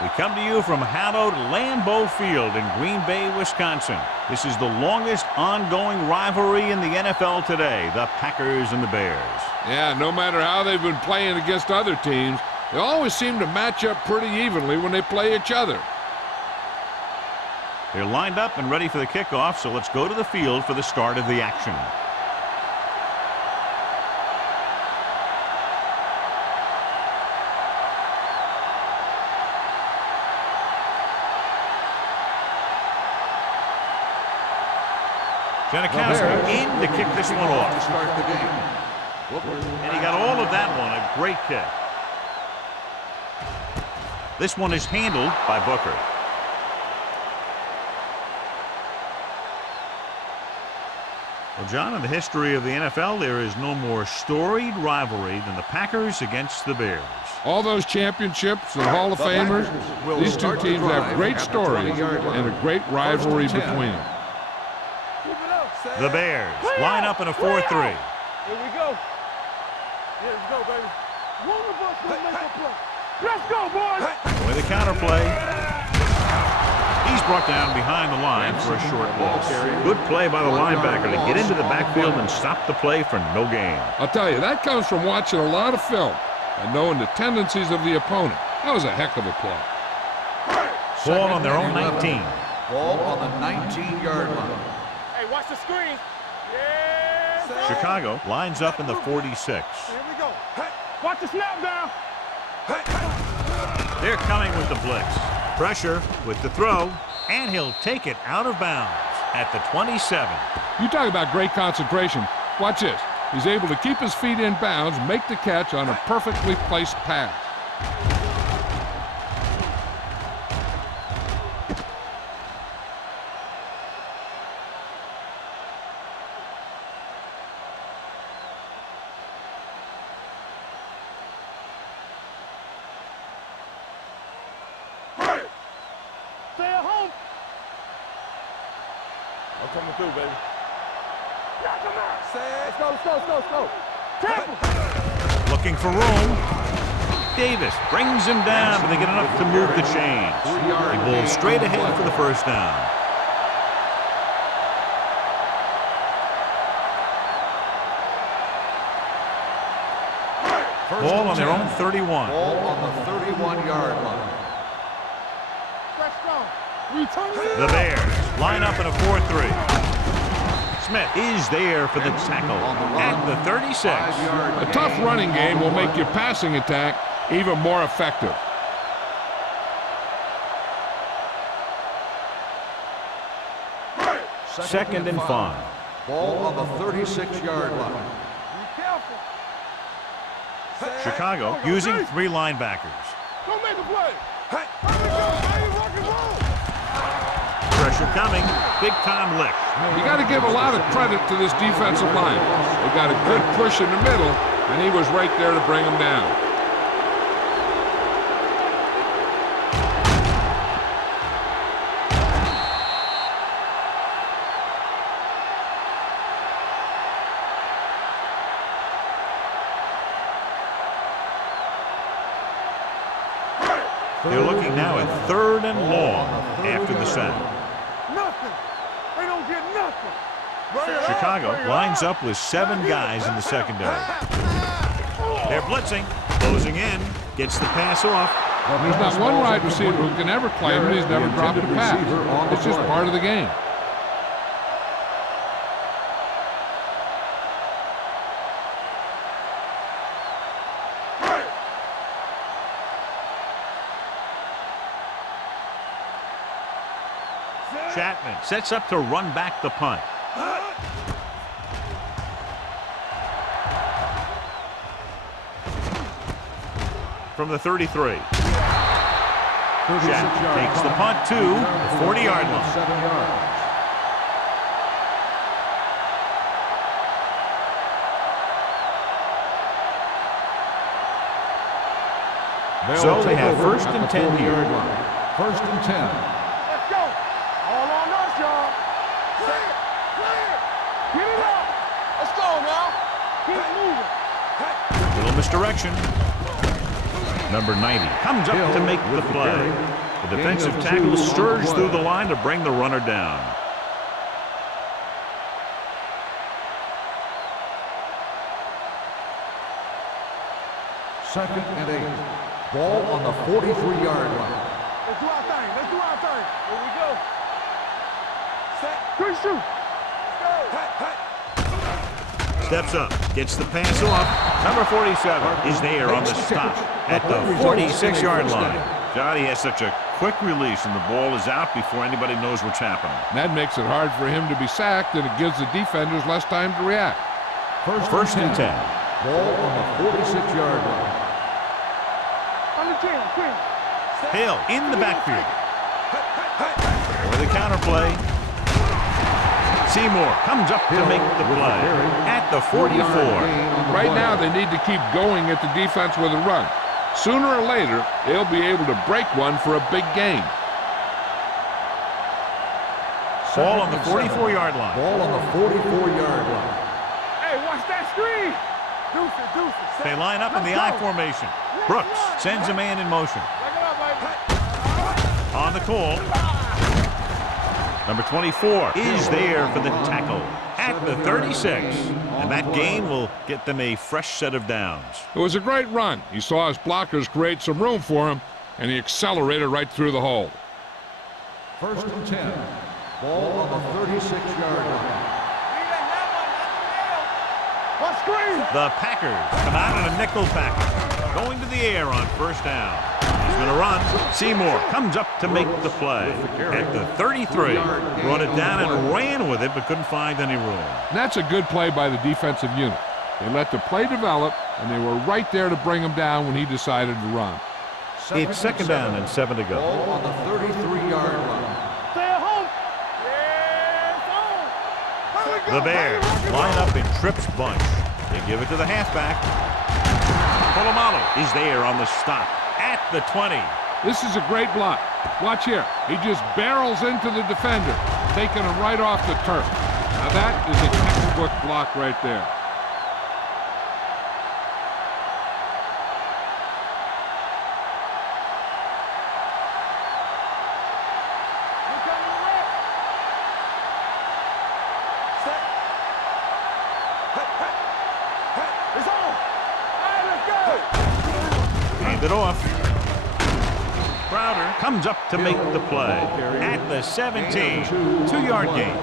We come to you from hallowed Lambeau Field in Green Bay, Wisconsin. This is the longest ongoing rivalry in the NFL today, the Packers and the Bears. Yeah, no matter how they've been playing against other teams, they always seem to match up pretty evenly when they play each other. They're lined up and ready for the kickoff, so let's go to the field for the start of the action. Janikowski in to kick this one off. To start the game. And he got all of that one. A great kick. This one is handled by Booker. Well, John, in the history of the NFL, there is no more storied rivalry than the Packers against the Bears. All those championships and Hall of Famers, these two teams have great stories and a great rivalry between them. The Bears line up in a 4-3. Here we go. Here we go, baby. One of us will make a play. Let's go, boys. With a counter play. He's brought down behind the line for a short loss. Good play by the linebacker to get into the backfield and stop the play for no gain. I'll tell you, that comes from watching a lot of film and knowing the tendencies of the opponent. That was a heck of a play. Ball on their own 19. Ball on the 19-yard line. Hey, watch the screen. Yeah. Chicago lines up in the 46. Here we go. Watch the snap down. They're coming with the blitz. Pressure with the throw, and he'll take it out of bounds at the 27. You talk about great concentration. Watch this. He's able to keep his feet in bounds, make the catch on a perfectly placed pass. Coming through, baby. Let's go. Tackle. Looking for room. Davis brings him down, but they get enough to move the chains. He bowls straight ahead for the first down. Ball on their own 31. Ball on the 31-yard line. The Bears line up in a 4-3. Smith is there for the tackle at the 36. A tough running game will make your passing attack even more effective. Second and 5. Ball on the 36-yard line. Chicago using 3 linebackers. Don't make a play. Hey, rock and roll. Pressure coming. Big-time lick. You got to give a lot of credit to this defensive line. They got a good push in the middle, and he was right there to bring him down. They're looking now at 3rd and long after the sack. Nothing. They don't get nothing. Chicago lines up with 7 guys in the secondary. They're blitzing, closing in, gets the pass off. There's not one wide receiver who can ever claim that he's never dropped a pass. It's just part of the game. Chapman sets up to run back the punt. From the 33. Chapman takes the punt to the 40-yard line. 7 yards. So they have 1st and 10 here. 1st and 10. Let's go. All on us, y'all. Clear. Get it up. Let's go now. Keep moving. Little misdirection. Number 90 comes up to make the play. The defensive tackle surged through the line to bring the runner down. Second and 8. Ball on the 43-yard line. Let's do our thing. Let's do our thing. Here we go. Set. Good shoot. Let's go. Steps up, gets the pass off. Number 47 is there on the stop at the 46-yard line. Johnny has such a quick release, and the ball is out before anybody knows what's happening. That makes it hard for him to be sacked, and it gives the defenders less time to react. First and 10. Ball on the 46-yard line. On the 10. Hill in the backfield. For the counter play. Seymour comes up to make the play at the 44. Right now, they need to keep going at the defense with a run. Sooner or later, they'll be able to break one for a big gain. Ball on the 44-yard line. Ball on the 44-yard line. Hey, watch that screen. Deuces. They line up in the I formation. Brooks sends a man in motion. Back it up, baby. On the call. Number 24 is there for the tackle at the 36. And that gain will get them a fresh set of downs. It was a great run. He saw his blockers create some room for him, and he accelerated right through the hole. First and 10. Ball on the 36-yard line. What screen? The Packers come out in a nickel package, going to the air on first down. He's going to run. Seymour comes up to make the play at the 33. Brought it down and ran with it, but couldn't find any room. And that's a good play by the defensive unit. They let the play develop, and they were right there to bring him down when he decided to run. It's second down and 7 to go. Ball on the 33-yard line. Stay at home. Yeah, The Bears line up in trips bunch. They give it to the halfback. Polamalu is there on the stop at the 20. This is a great block. Watch here. He just barrels into the defender, taking him right off the turf. Now that is a textbook block right there. Hand it off. Crowder comes up to make the play at the 17. 2-yard gain.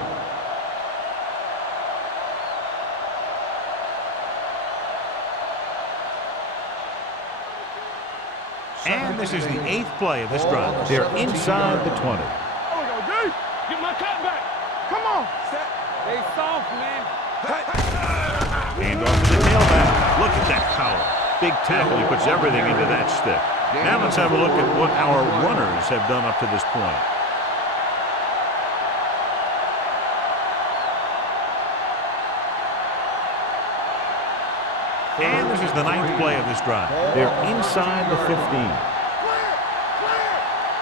And this is the 8th play of this drive. They're inside the 20. There we go, dude. Get my cut back. Come on. Stay soft, man. Hand off to the tailback. Look at that power. Big tackle. He puts everything into that stick. Now let's have a look at what our runners have done up to this point. And this is the 9th play of this drive. They're inside the 15.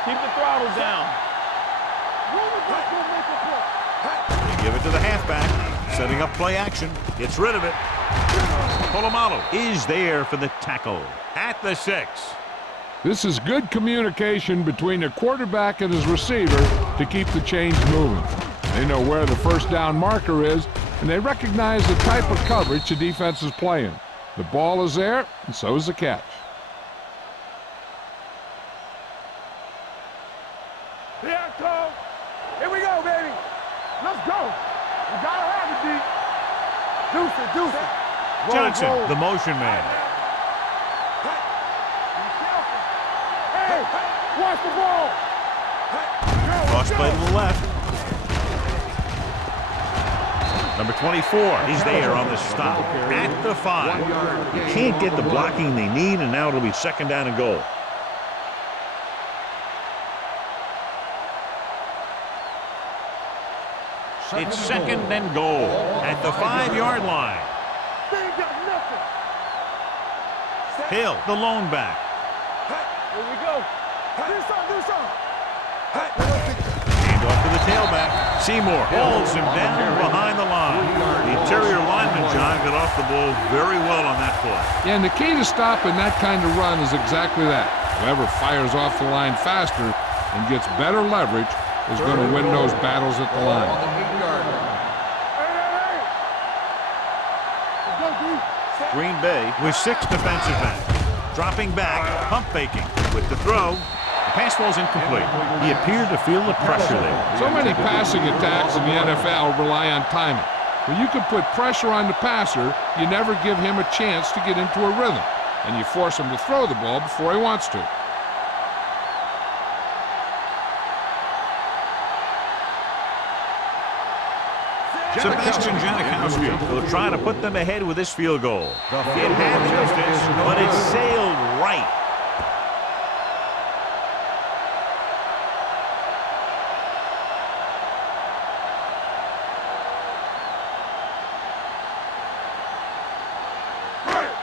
Keep the throttle down. They give it to the halfback. Setting up play action. Gets rid of it. Polamalu is there for the tackle at the 6. This is good communication between the quarterback and his receiver to keep the chains moving. They know where the first down marker is, and they recognize the type of coverage the defense is playing. The ball is there, and so is the catch. Yeah, Cole. Here we go, baby. Let's go. We gotta have it, D. Deuce it. Johnson, roll. the motion man. Hey, watch the ball. Cross play to the left. Number 24 is there on the stop at the 5. You can't get the blocking they need, and now it'll be second down and goal. It's second and goal at the 5-yard line. They ain't got nothing. Hill, the lone back. Here we go. Do something. Hand off to the tailback. Seymour holds him down behind the line. The interior lineman, John, got off the ball very well on that play. Yeah, and the key to stopping that kind of run is exactly that. Whoever fires off the line faster and gets better leverage is going to win those battles at the line. Green Bay with 6 defensive backs. Dropping back, pump faking with the throw. The pass falls incomplete. He appeared to feel the pressure there. So many passing attacks in the NFL rely on timing. When you can put pressure on the passer, you never give him a chance to get into a rhythm, and you force him to throw the ball before he wants to. Sebastian Janikowski will try to put them ahead with this field goal. It had the distance, but it sailed right.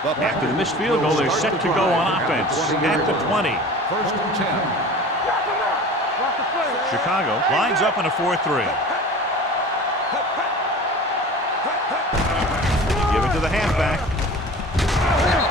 After the missed field goal, they're set to go on offense at the 20. First and 10. Chicago lines up in a 4-3. Give it to the halfback.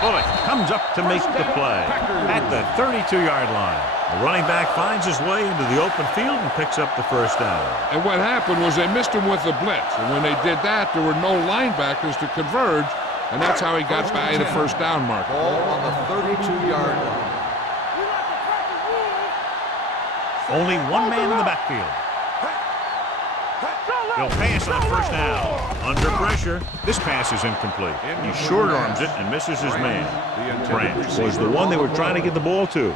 Bullock comes up to make the play at the 32-yard line. The running back finds his way into the open field and picks up the first down. And what happened was they missed him with the blitz, and when they did that, there were no linebackers to converge, and that's how he got by the first down marker. Ball on the 32-yard line. Only one man in the backfield. He'll pass on first down. Under pressure, this pass is incomplete. He short arms it and misses his man. Branch was the one they were trying to get the ball to.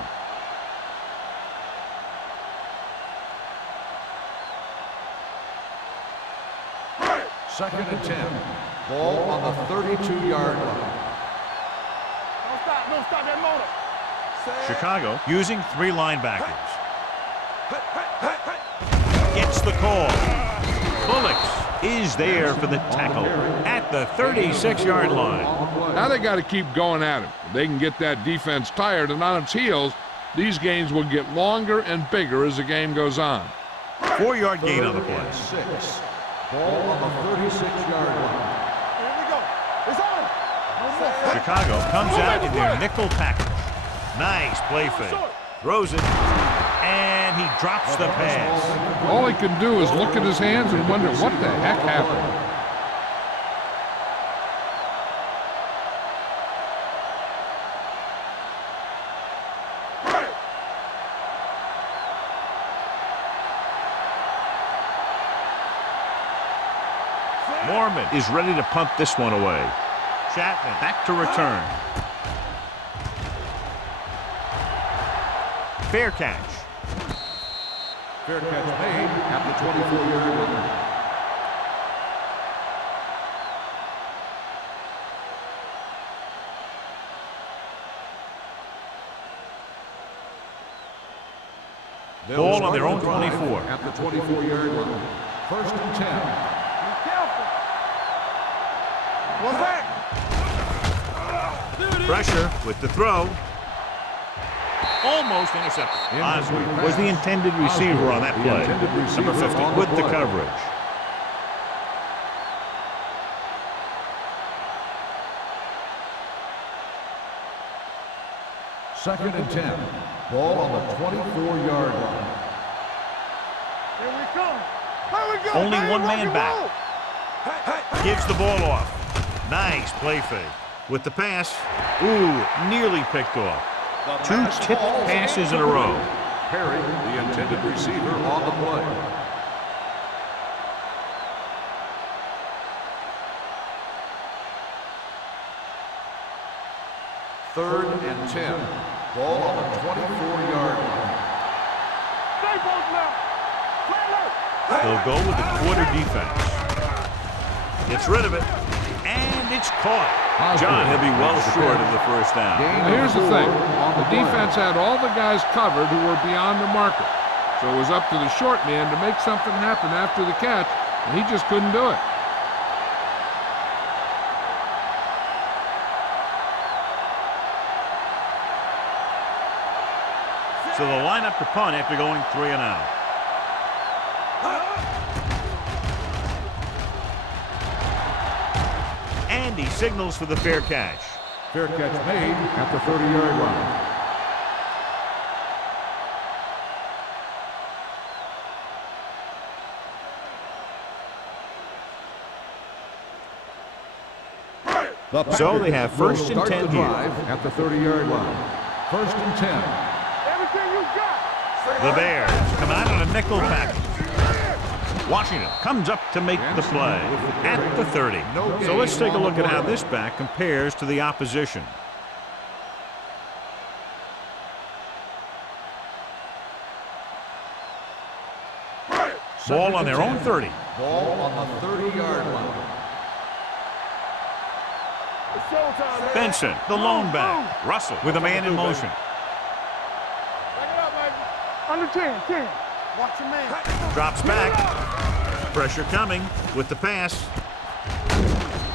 Second and 10. Ball on the 32-yard line. Don't stop that motor. Chicago using 3 linebackers. Gets the call. Bullocks is there for the tackle at the 36-yard line. Now they got to keep going at him. If they can get that defense tired and on its heels, these games will get longer and bigger as the game goes on. 4-yard gain on the play. 6. Ball on the 36-yard line. Here we go. It's on. No more. Chicago comes out in their nickel package. Nice play fake. Throws it, and he drops the pass. All he can do is look at his hands and wonder what the heck happened. Mormon is ready to punt this one away. Chapman back to return. Fair catch. Fair catch made at the 24-yard line. Ball on their own 24. At the 24-yard line. First and 10. One back. Pressure with the throw. Almost intercepted. Oswald was the intended receiver on that play. Number 50 with the coverage. Second and 10. Ball on the 24-yard line. Here we come. Here we go. Only baby. one Rock man and back. roll. Gives the ball off. Nice play fake. With the pass. Ooh, nearly picked off. 2 tipped passes in a row. Perry, the intended receiver, on the play. Third and 10. Ball on the 24-yard line. Stay both now. He'll go with the quarter defense. Gets rid of it. And it's caught. John, he'll be well short of the first down. Now here's the thing. The defense had all the guys covered who were beyond the marker. So it was up to the short man to make something happen after the catch, and he just couldn't do it. So they'll line up to punt after going 3 and out. And he signals for the fair catch. Fair catch made at the 30-yard line. So they have first and 10 here. At the 30-yard line. First and 10. Everything you got. The Bears come out on a nickel package. Washington comes up to make the play at the 30. So let's take a look at how this back compares to the opposition. Ball on their own 30. Ball on the 30-yard line. It's showtime, man. Benson, the lone back. Russell with a man in motion. Back it up, baby. Under 10. Watch your man. Drops back. Pressure coming with the pass.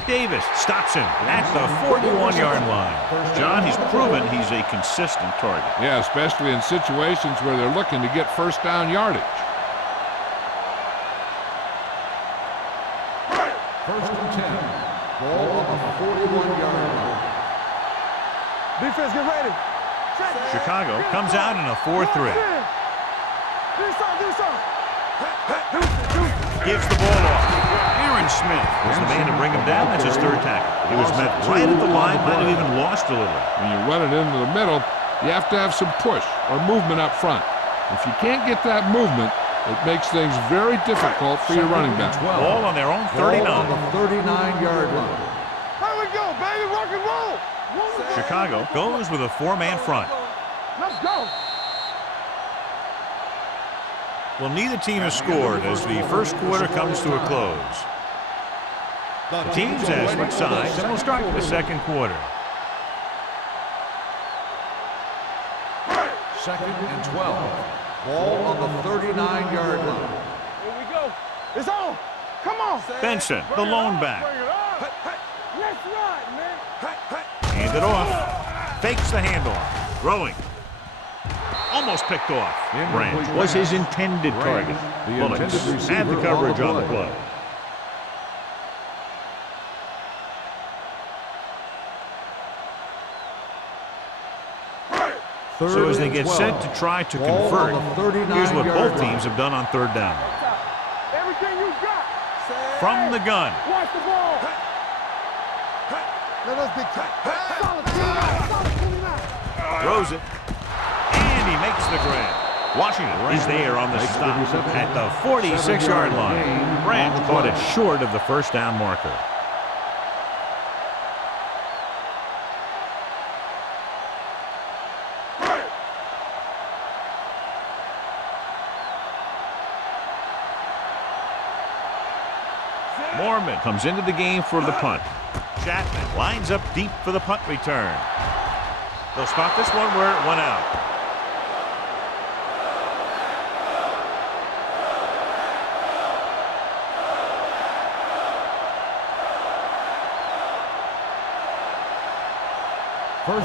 Davis stops him at the 41-yard line. John, he's proven he's a consistent target. Yeah, especially in situations where they're looking to get first down yardage. First and 10. Ball on the 41-yard line. Defense, get ready. Chicago comes out in a 4-3. Do something. Gives the ball off. Aaron Smith was the man to bring him down. That's his third tackle. He was met right at the line, might have even lost a little. When you run it into the middle, you have to have some push or movement up front. If you can't get that movement, it makes things very difficult for your running back. Ball on their own 39. Ball on the 39-yard line. Here we go, baby. Rock and roll. Chicago goes with a four-man front. Let's go. Well, neither team has scored as the first quarter comes to a close. The teams have switched sides, and we'll start the second quarter. Second and 12. Ball on the 39-yard line. Here we go. It's on. Come on. Benson, the lone back. Bring it up. Let's ride, man. Hand it off. Fakes the handoff. Throwing. Almost picked off. Branch was his intended target. Bullets had the coverage on the play. So as they get set to try to convert, here's what both teams have done on third down. Everything you got. From the gun. Watch the ball. Let us be tight. Solid 29. Throws it. And he makes the grab. Washington is there on the stop at the 46-yard line. Branch caught it short of the first down marker. Mormon comes into the game for the punt. Chapman lines up deep for the punt return. They'll spot this one where it went out.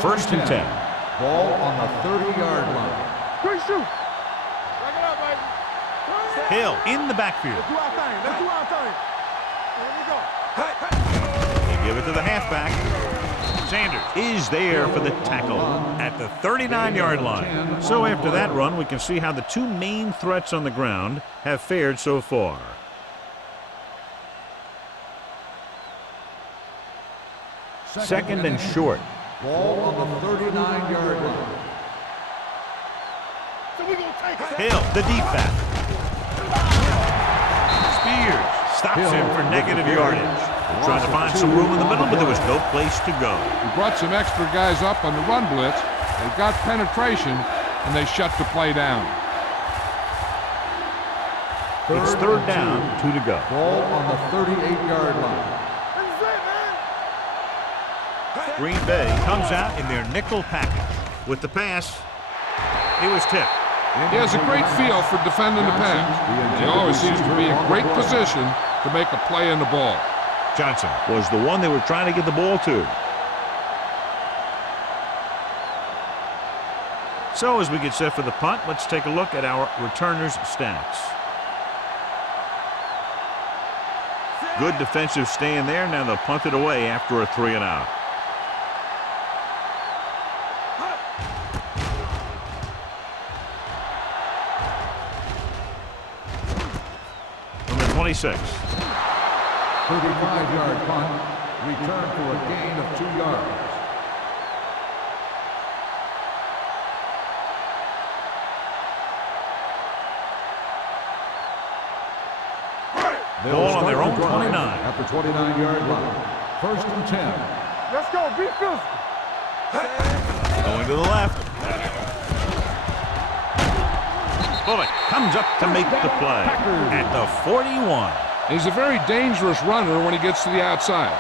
First and 10. Ball on the 30-yard line. Quick shoot. Back it up, baby. Hill in the backfield. Do our thing. Let's do our thing. Here we go. They give it to the halfback. Sanders is there for the tackle at the 39-yard line. So after that run, we can see how the two main threats on the ground have fared so far. Second and short. Ball on the 39-yard line. So we gonna take it. Hill, the deep back. Spears stops him for negative yardage. They're trying to find some room in the middle, but there was no place to go. We brought some extra guys up on the run blitz. They got penetration, and they shut the play down. It's third down, 2 to go. Ball on the 38-yard line. This is it, man. Green Bay comes out in their nickel package. With the pass, he was tipped. He has a great feel for defending the pass. He always seems to be in great position to make a play in the ball. Johnson was the one they were trying to get the ball to. So as we get set for the punt, let's take a look at our returners' stats. Good defensive stand there. Now they'll punt it away after a 3 and out. From the 26. 35-yard punt. Return for a gain of 2 yards. Ball on their own 29. At the 29-yard line. 1st and 10. Let's go. Be physical. Going to the left. Bullock comes up to make the play at the 41. He's a very dangerous runner when he gets to the outside.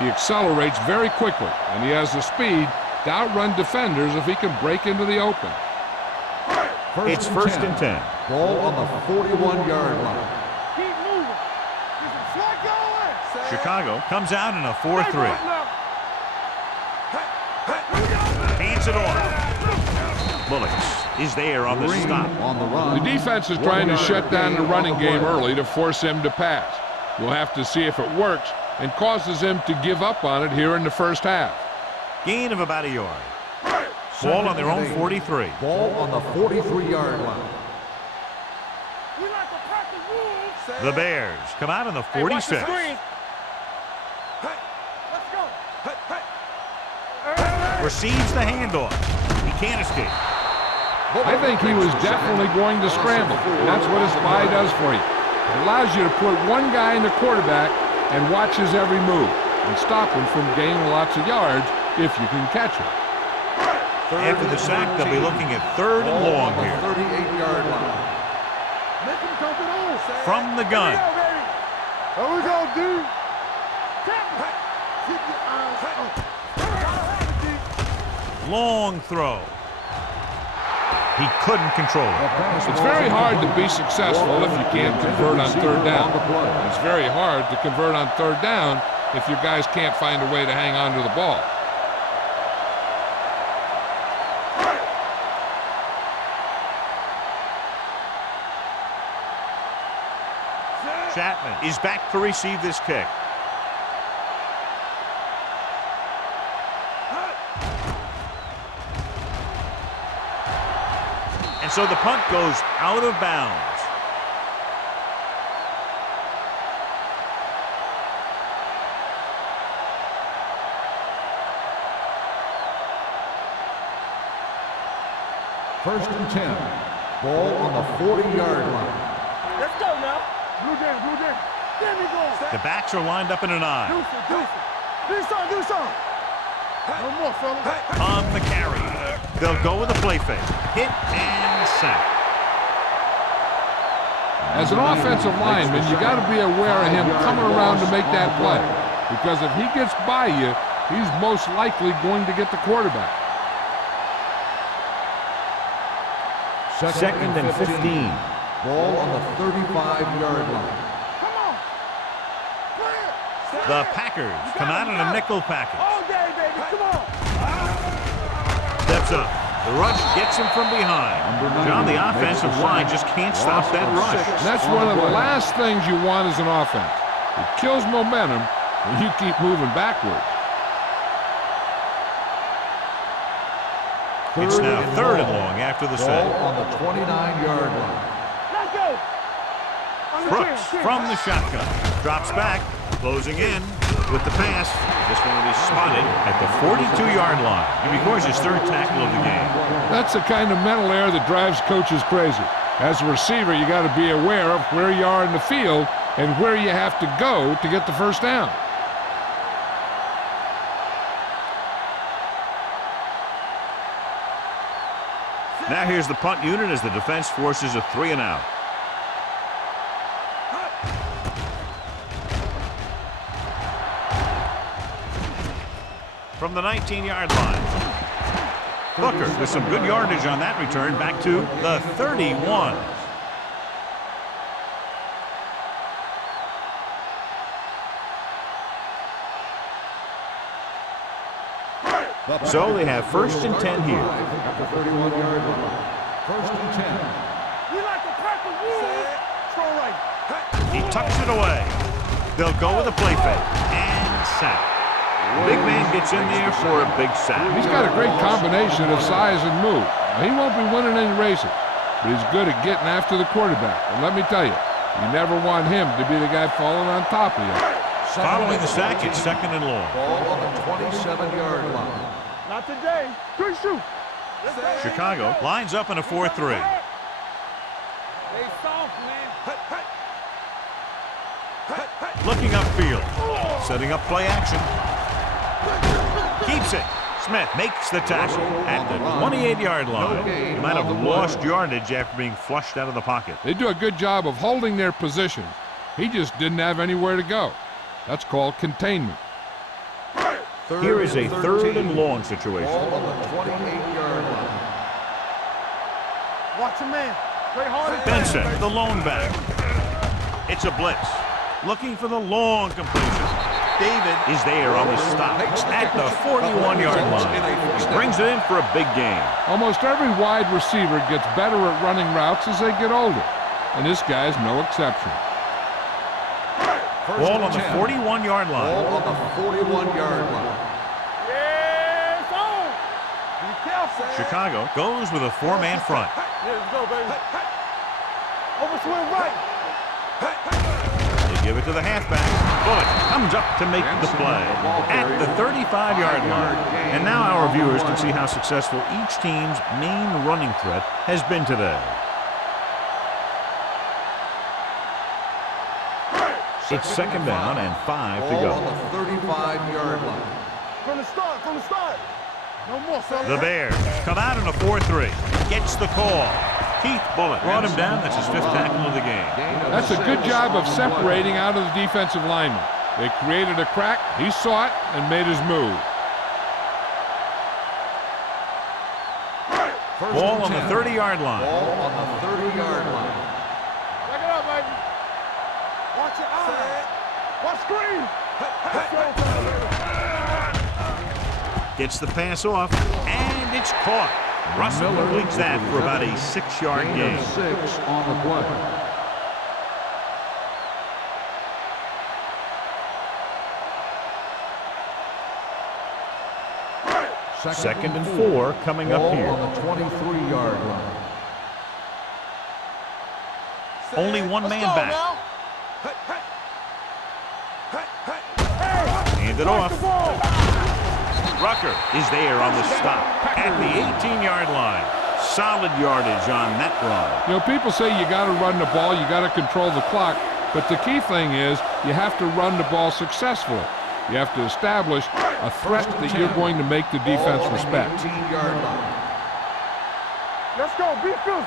He accelerates very quickly, and he has the speed to outrun defenders if he can break into the open. It's 1st and 10. Ball on the 41-yard line. Keep moving. This is slide going. Chicago comes out in a 4-3. Feeds it off. Bullocks is there on the stop. On the run. The defense is trying to shut down the running game early to force him to pass. We'll have to see if it works and causes him to give up on it here in the first half. Gain of about a yard. Ball on their own 43. Ball on the 43-yard line. We like to practice rules. The Bears come out in the 46. Let's go. Receives the handoff. He can't escape. I think he was definitely going to scramble. That's what a spy does for you. It allows you to put one guy in the quarterback and watch his every move and stop him from gaining lots of yards if you can catch him. After the sack, they'll be looking at 3rd and long here. 38-yard line. Make him come it on. From the gun. There we go, dude. Keep your eyes open. Long throw. He couldn't control it. It's very hard to be successful if you can't convert on 3rd down. It's very hard to convert on 3rd down if your guys can't find a way to hang on to the ball. Chapman is back to receive this kick. And so the punt goes out of bounds. First and 10. Ball on the 40-yard line. Let's go now. Blue jam, blue jam. There we go. The backs are lined up in an eye. Do something, do something. No more, fella. On the carry. They'll go with a play fake. Hit and sack. As an offensive lineman, you got to be aware of him coming around to make that play. Because if he gets by you, he's most likely going to get the quarterback. 2nd and 15. Ball on the 35-yard line. Come on. Clear. The Packers come out in a nickel package. All day, baby. Come on. Steps up. The rush gets him from behind. John, the offensive line just can't stop that rush. That's one of the last things you want as an offense. It kills momentum when you keep moving backwards. It's now 3rd and long after the Ball sack. on the 29-yard line. Let's go. On the Brooks 10. from the shotgun. Drops back. Closing in with the pass. Just going to be spotted at the 42-yard line. He records his 3rd tackle of the game. That's the kind of mental error that drives coaches crazy. As a receiver, you got to be aware of where you are in the field and where you have to go to get the first down. Now here's the punt unit as the defense forces a 3 and out. From the 19-yard line. Hooker with some good yardage on that return back to the 31. So they have 1st and 10 here. At the 31-yard line. 1st and 10. We like to practice rules. Throw right. He tucks it away. They'll go with a play fake. And sack. The big man gets in there for a big sack. He's got a great combination of size and move. Now, he won't be winning any races, but he's good at getting after the quarterback. And let me tell you, you never want him to be the guy falling on top of you. Following the sack, it's 2nd and long. Ball on the 27-yard line. Not today. Good shoot. Chicago lines up in a 4-3. Stay soft, man. Looking upfield. Setting up play action. Keeps it. Smith makes the tackle at the 28-yard line. He might have lost yardage after being flushed out of the pocket. They do a good job of holding their position. He just didn't have anywhere to go. That's called containment. Here is a 3rd and long situation. Ball on the 28-yard line. Watch your man. Play hard. Benson, the lone back. It's a blitz. Looking for the long completion. David is there on the stop at the 41-yard line. He brings it in for a big gain. Almost every wide receiver gets better at running routes as they get older, and this guy's no exception. Ball on the 41-yard line. Ball on the 41-yard line. Yeah, it's on. Be careful. Chicago goes with a 4-man front. Yeah, let's go, baby. Overswing right. They give it to the halfback. Bullock comes up to make the play at the 35-yard line. And now our viewers can see how successful each team's main running threat has been today. It's 2nd down and 5 to Ball go. on the 35-yard line. From the start. No more, son. The Bears come out in a 4-3. Gets the call. Keith Bullock brought him down. That's his 5th tackle of the game. That's a good job of separating out of the defensive lineman. They created a crack, he saw it, and made his move. Ball on the 30-yard line. Ball on the 30-yard line. Back it up, baby. Watch your eye. Watch screen. Gets the pass off, and it's caught. Russell completes that for about a 6-yard gain. 6 on the play. Second and 4 coming up here. Ball on the 23-yard line. Only one man back. Hand it off. Rucker is there on the stop at the 18-yard line. Solid yardage on that run. You know, people say you got to run the ball, you got to control the clock, but the key thing is you have to run the ball successfully. You have to establish a threat that you're going to make the defense respect. 18-yard line. Let's go. Be physical.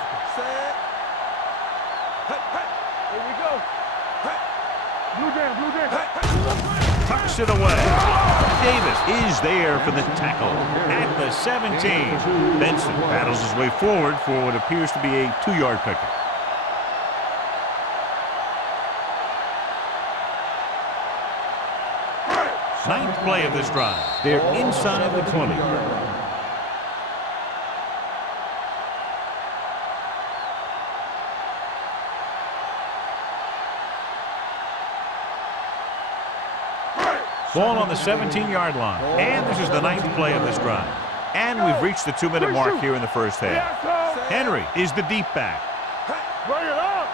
Here we go. Blue jam. Tucks it away. Davis is there for the tackle at the 17. Benson battles his way forward for what appears to be a 2-yard pickup. Ninth play of this drive. They're inside the 20. Ball on the 17-yard line. And this is the 9th play of this drive. And we've reached the 2-minute mark here in the first half. Henry is the deep back. Bring it up.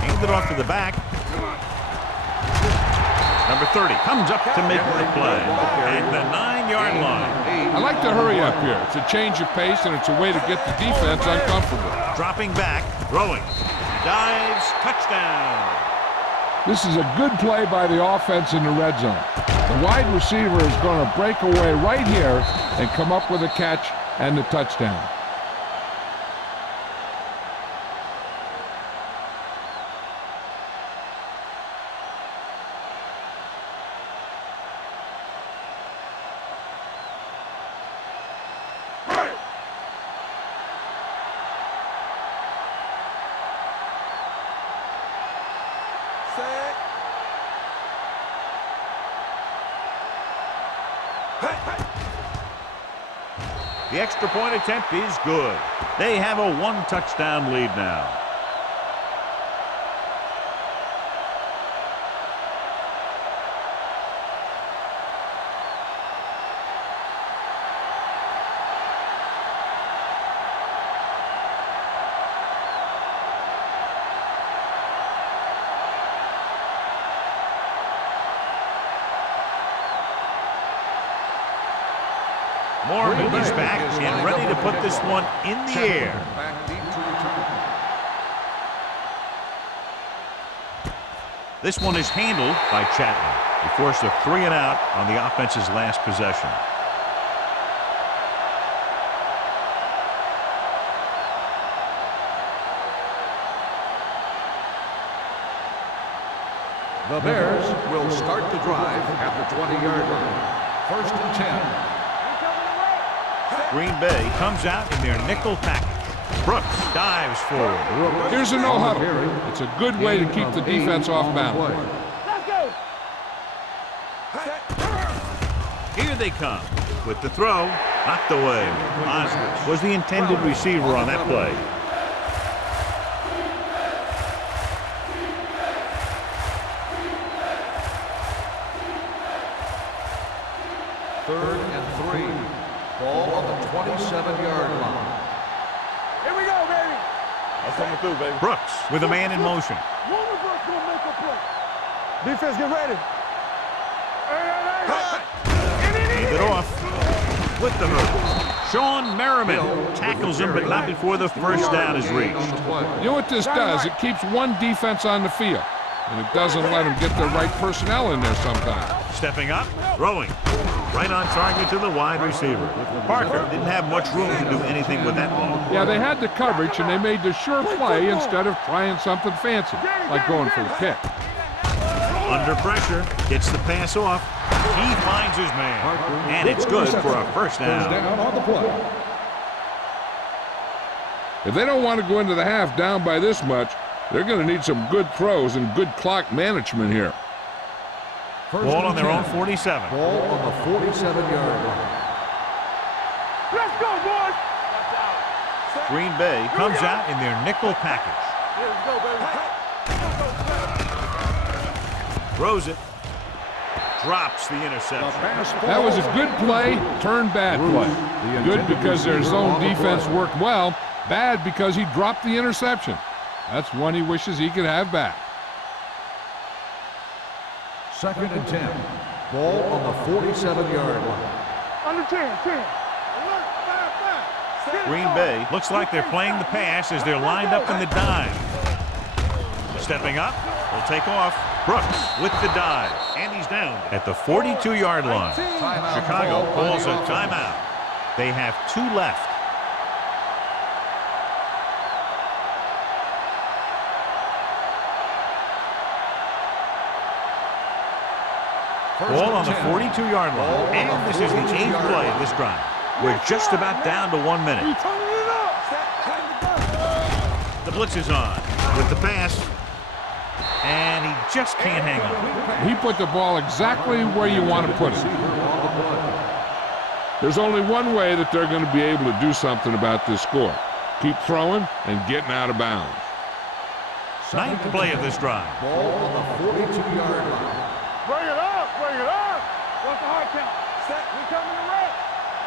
Hand it off to the back. Number 30 comes up to make the play at the 9-yard line. I like to hurry up here. It's a change of pace, and it's a way to get the defense uncomfortable. Dropping back, throwing. Dives, touchdown. This is a good play by the offense in the red zone. The wide receiver is going to break away right here and come up with a catch and the touchdown. The extra point attempt is good. They have a 1-touchdown lead now. Mormon is back and ready to put this one in the air. Back deep to return. This one is handled by Chapman. He forced a 3 and out on the offense's last possession. The Bears will start the drive at the 20-yard line. 1st and 10. Green Bay comes out in their nickel package. Brooks dives forward. Here's a no huddle. It's a good way to keep the defense off balance. Let's go. Here they come with the throw, knocked away. Oswald was the intended receiver on that play. Third and 3. Ball on the 27-yard line. Here we go, baby. That's coming through, baby. Brooks with a man in motion. One of us gonna make a play. Defense, get ready. Hand it off with the hook. Sean Merriman tackles him, but not before the first down is reached. You know what this does? It keeps one defense on the field, and it doesn't let them get the right personnel in there sometimes. Stepping up, throwing. Right on target to the wide receiver. Parker didn't have much room to do anything with that ball. Yeah, they had the coverage, and they made the sure play instead of trying something fancy, like going for the pick. Under pressure, gets the pass off. He finds his man, and it's good for a first down. On the play. If they don't want to go into the half down by this much, they're going to need some good throws and good clock management here. Ball on their own 47. Ball on the 47-yard line. Let's go, boys. Green Bay comes out in their nickel package. Here we go, baby. Throws it. Drops the interception. That was a good play, turned bad play. Good because their zone defense worked well. Bad because he dropped the interception. That's one he wishes he could have back. 2nd and 10. Ball on the 47-yard line. Under 10. Green Bay looks like they're playing the pass as they're lined up in the dime. Stepping up, will take off. Brooks with the dive, and he's down at the 42-yard line. Chicago calls a timeout. They have 2 left. Ball on the 42-yard line, and this is the 8th play of this drive. We're just about down to 1 minute. The blitz is on with the pass, and he just can't hang on. He put the ball exactly where you want to put it. There's only one way that they're going to be able to do something about this score. Keep throwing and getting out of bounds. 9th play of this drive. Ball on the 42-yard line. Bring it up. What's the hard count? Set. We coming to red.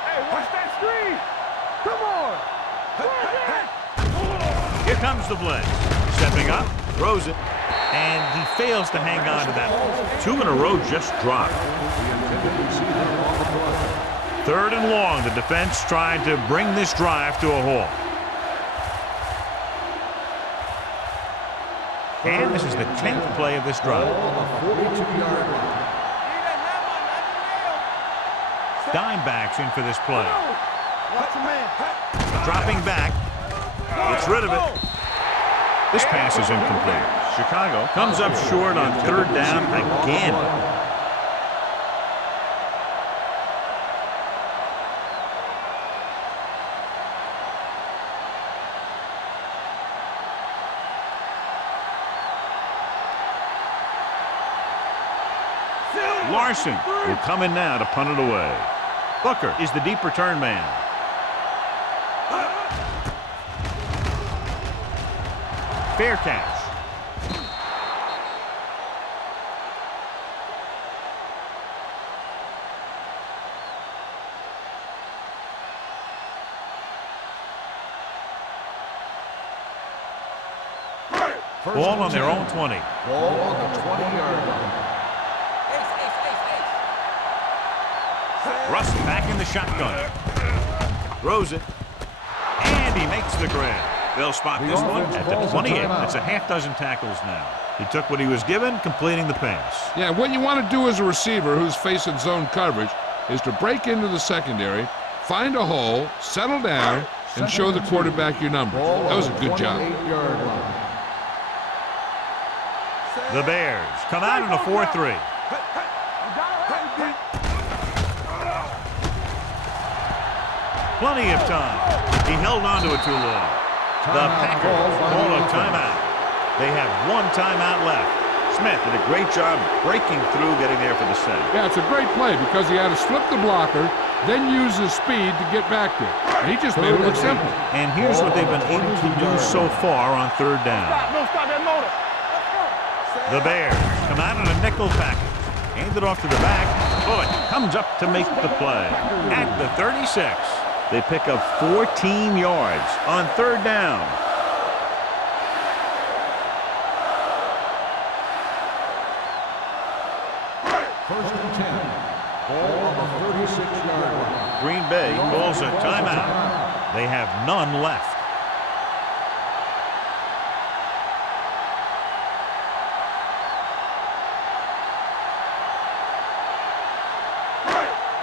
Hey, watch that screen. Come on. Here comes the blitz. Stepping up, throws it, and he fails to hang on to that ball. 2 in a row just dropped. 3rd and long. The defense trying to bring this drive to a halt. And this is the 10th play of this drive. Ball on the 42-yard line. Dime backs in for this play. Watch your man. Dropping back. Gets rid of it. This pass is incomplete. Chicago comes up short on 3rd down again. Larson will come in now to punt it away. Booker is the deep return man. Fair catch. Ball on their own 20. Ball on the 20-yard line. Russ back in the shotgun. Throws it. And he makes the grab. They'll spot this one at the 28. That's a half dozen tackles now. He took what he was given, completing the pass. Yeah, what you want to do as a receiver who's facing zone coverage is to break into the secondary, find a hole, settle down, and show the quarterback your number. That was a good job. The Bears come out in a 4-3. Plenty of time. He held on to it too long. The Packers call a timeout. They have one timeout left. Smith did a great job breaking through, getting there for the set. Yeah, it's a great play because he had to slip the blocker, then use his speed to get back there. And he just made it look simple. And here's what they've been able to do so far on third down. Stop that motor. The Bears come out in a nickel package. Hand it off to the back. Bullock comes up to make the play. At the 36. They pick up 14 yards on third down. First and 10. Ball on the 36-yard line. Green Bay calls a timeout. They have none left.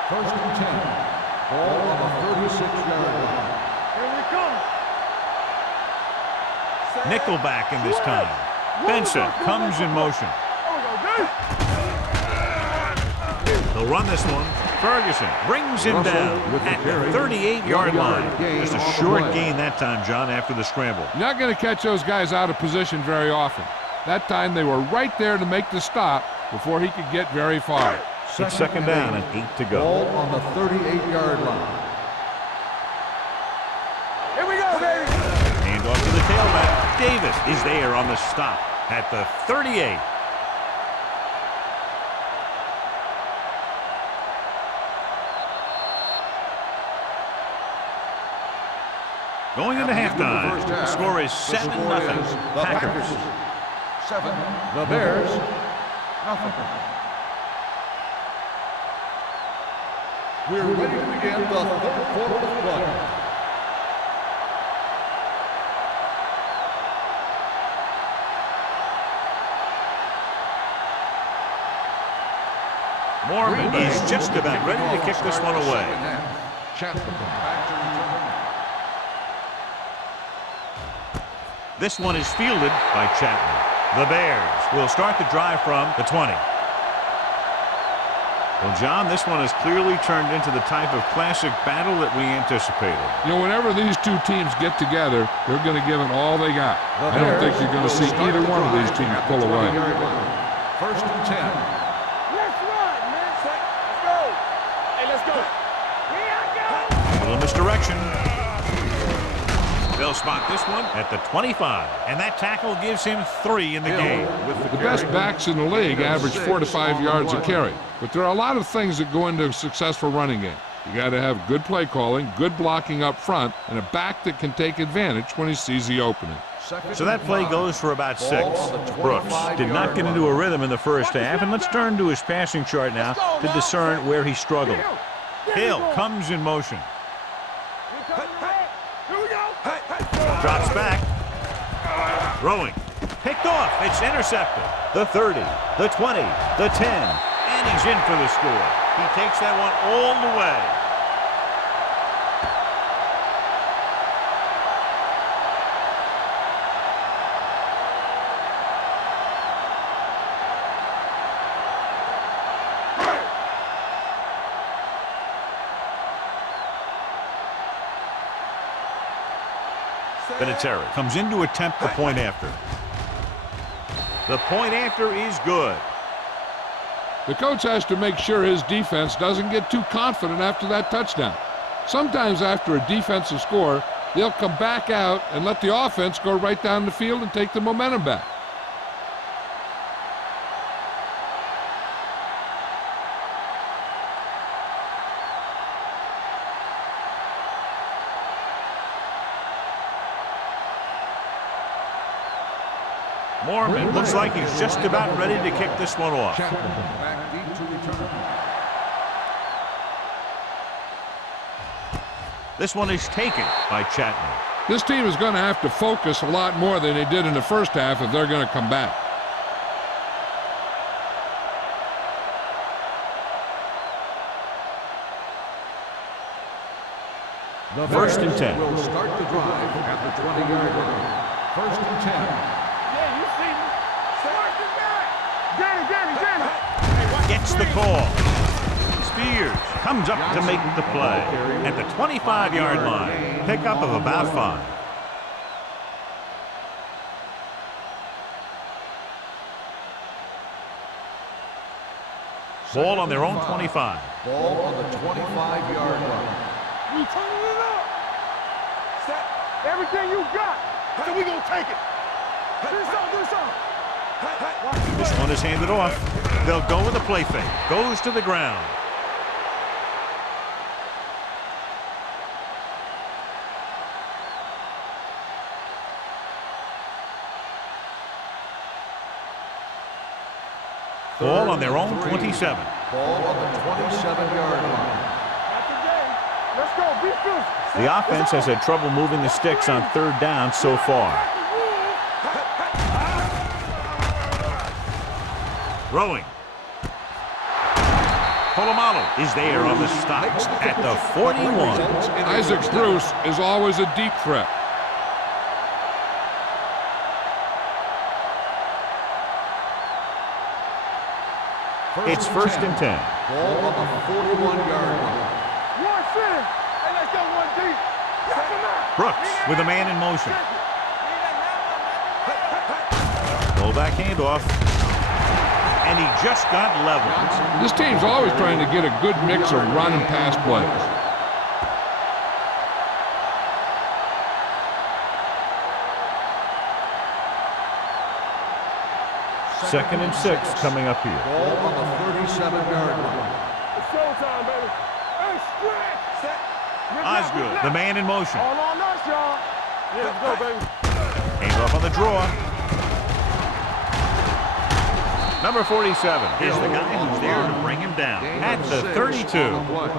First and 10. Ball on the 36-yard line. Here we come. Nickelback in this time. Benson comes in motion. They'll run this one. Ferguson brings him down at the 38-yard line. Just a short gain that time, John, after the scramble. You're not going to catch those guys out of position very often. That time they were right there to make the stop before he could get very far. It's second down and 8 to go. Ball on the 38-yard line. Here we go, baby. Hand off to the tailback. Davis is there on the stop at the 38. Going into halftime, the score is 7-0. Packers. 7. The Bears, nothing. We're ready to begin the third quarter of play. Mormon is just about ready to kick this one away. This one is fielded by Chapman. The Bears will start the drive from the 20. Well, John, this one has clearly turned into the type of classic battle that we anticipated. You know, whenever these two teams get together, they're going to give it all they got. I don't think you're going to see either one of these teams pull away. First and 10. Let's run, man. Let's go. Hey, let's go. Here I go. A little misdirection. They'll spot this one at the 25, and that tackle gives him 3 in the game. The best backs in the league average 4 to 5 yards a carry, but there are a lot of things that go into a successful running game. You got to have good play calling, good blocking up front, and a back that can take advantage when he sees the opening. So that play goes for about 6. Brooks did not get into a rhythm in the first half, and let's turn to his passing chart now to discern where he struggled. Hill comes in motion. Drops back. Throwing. Picked off. It's intercepted. The 30, the 20, the 10, and he's in for the score. He takes that one all the way. Vinatieri comes in to attempt the point after. The point after is good. The coach has to make sure his defense doesn't get too confident after that touchdown. Sometimes after a defensive score, they'll come back out and let the offense go right down the field and take the momentum back. Mormon looks like he's just about ready to kick this one off. This one is taken by Chapman. This team is going to have to focus a lot more than they did in the first half if they're going to come back. The First and Bears 10. will start the drive at the 20-yard line. First and 10. Yeah, you see me. Start the guy. Danny. Gets the call. Spears comes up to make the play at the 25-yard line. Pickup of about 5. Ball on their own 25. Ball on the 25-yard line. We turning it up. Set. Everything you got. So we gonna take it. Do something. This one is handed off. They'll go with a play fake. Goes to the ground. Ball on their own 27. Ball on the 27-yard line. Not today. Let's go. Be physical. The offense has had trouble moving the sticks on third down so far. Throwing. Polamalu is there on the stop at the 41. Isaac Bruce is always a deep threat. It's first and 10. Ball on the 41-yard line. One center. Hey, let's go one deep. Check him out. Brooks with a man in motion. Fullback handoff. And he just got leveled. This team's always trying to get a good mix of run and pass plays. Second and 6 coming up here. Ball on the 37-yard line. It's showtime, baby. Hey, stretch. Set. Osgood, the man in motion. All on us, y'all. Yeah, let's go, baby. Handoff on the draw. Number 47 is the guy who's there to bring him down at the 32.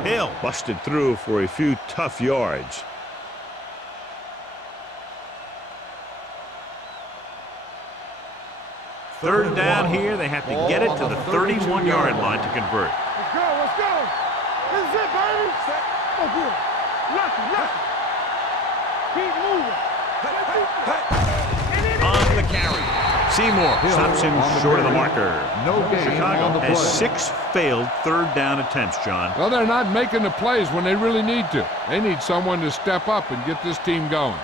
Hill busted through for a few tough yards. Third down here, they have to get it to the 31-yard line to convert. Let's go, let's go. This is it, baby. Oh, good. Lucky. Keep moving. On the carry. Seymour stops him short of the marker. No gain Chicago on the has play. 6 failed third down attempts, John. Well, they're not making the plays when they really need to. They need someone to step up and get this team going.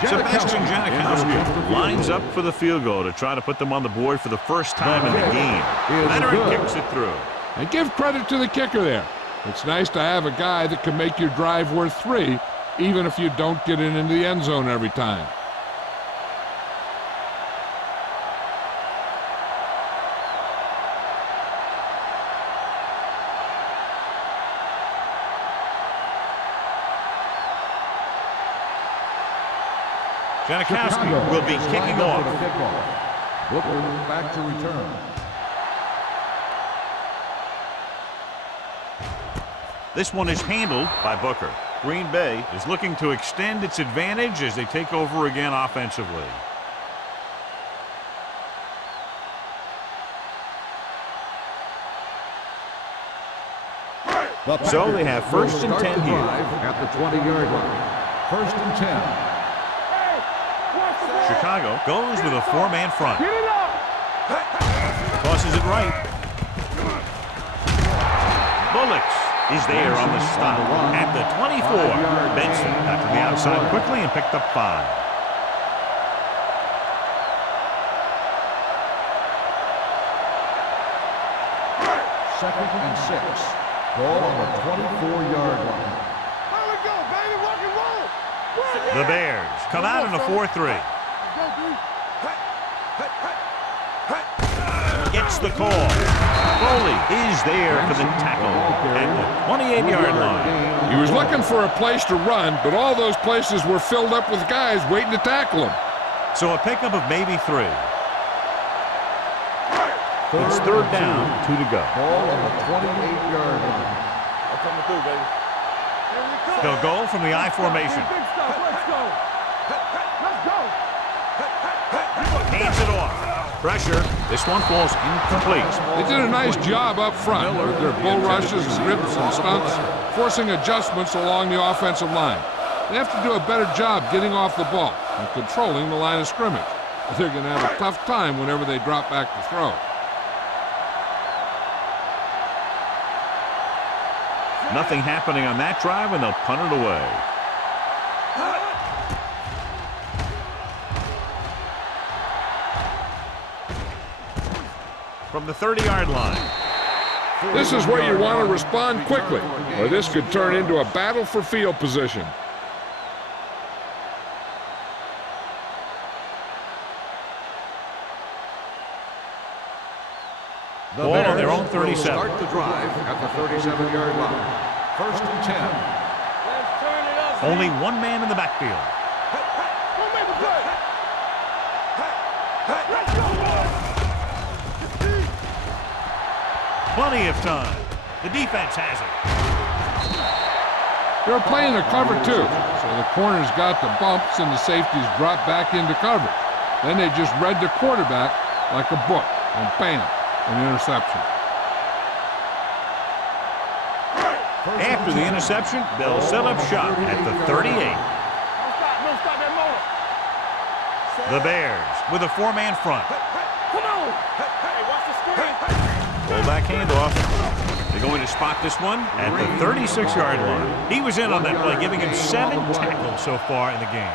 Sebastian Janikowski lines up for the field goal to try to put them on the board for the first time in the game. Leonard kicks it through. And give credit to the kicker there. It's nice to have a guy that can make your drive worth 3, even if you don't get it into the end zone every time. Janikowski will be kicking off. Booker back to return. This one is handled by Booker. Green Bay is looking to extend its advantage as they take over again offensively. So they have first and 10 here. At the 20-yard line. First and 10. Chicago goes with a 4-man front. Get it up. Tosses it right. Bullocks is there on the stop at the 24. Benson got to the outside quickly and picked up 5. Second and 6. Ball on the 24-yard line. There we go, baby. Rock and roll. The Bears come out in a 4-3. Gets the call. Foley is there for the tackle at the 28-yard line. He was looking for a place to run, but all those places were filled up with guys waiting to tackle him. So a pickup of maybe 3. It's third down, 2 to go. Ball on the 28-yard line. I'm coming through, baby. Here we go. They'll go from the I formation. Big stuff. Let's go. Let's go. Hands it off. Pressure. This one falls incomplete. They did a nice job up front with their bull rushes and rips and stunts, forcing adjustments along the offensive line. They have to do a better job getting off the ball and controlling the line of scrimmage. They're going to have a tough time whenever they drop back to throw. Nothing happening on that drive, and they'll punt it away. From the 30-yard line. This is where you want to respond quickly, or this could turn into a battle for field position. The Ball on their Bears own 37. Start the drive at the 37-yard line. First and 10. Let's turn it up. Only one man in the backfield. Go make a play. Let's go, boys. Plenty of time. The defense has it. They're playing a cover two, so the corners got the bumps and the safeties dropped back into coverage. Then they just read the quarterback like a book, and bam, an interception. After the interception, they'll set up shop at the 38. Don't stop that motor. The Bears with a four-man front. Come on. Hey, watch the screen. Fullback handoff. They're going to spot this one at the 36-yard line. He was in on that play, giving him 7 tackles so far in the game.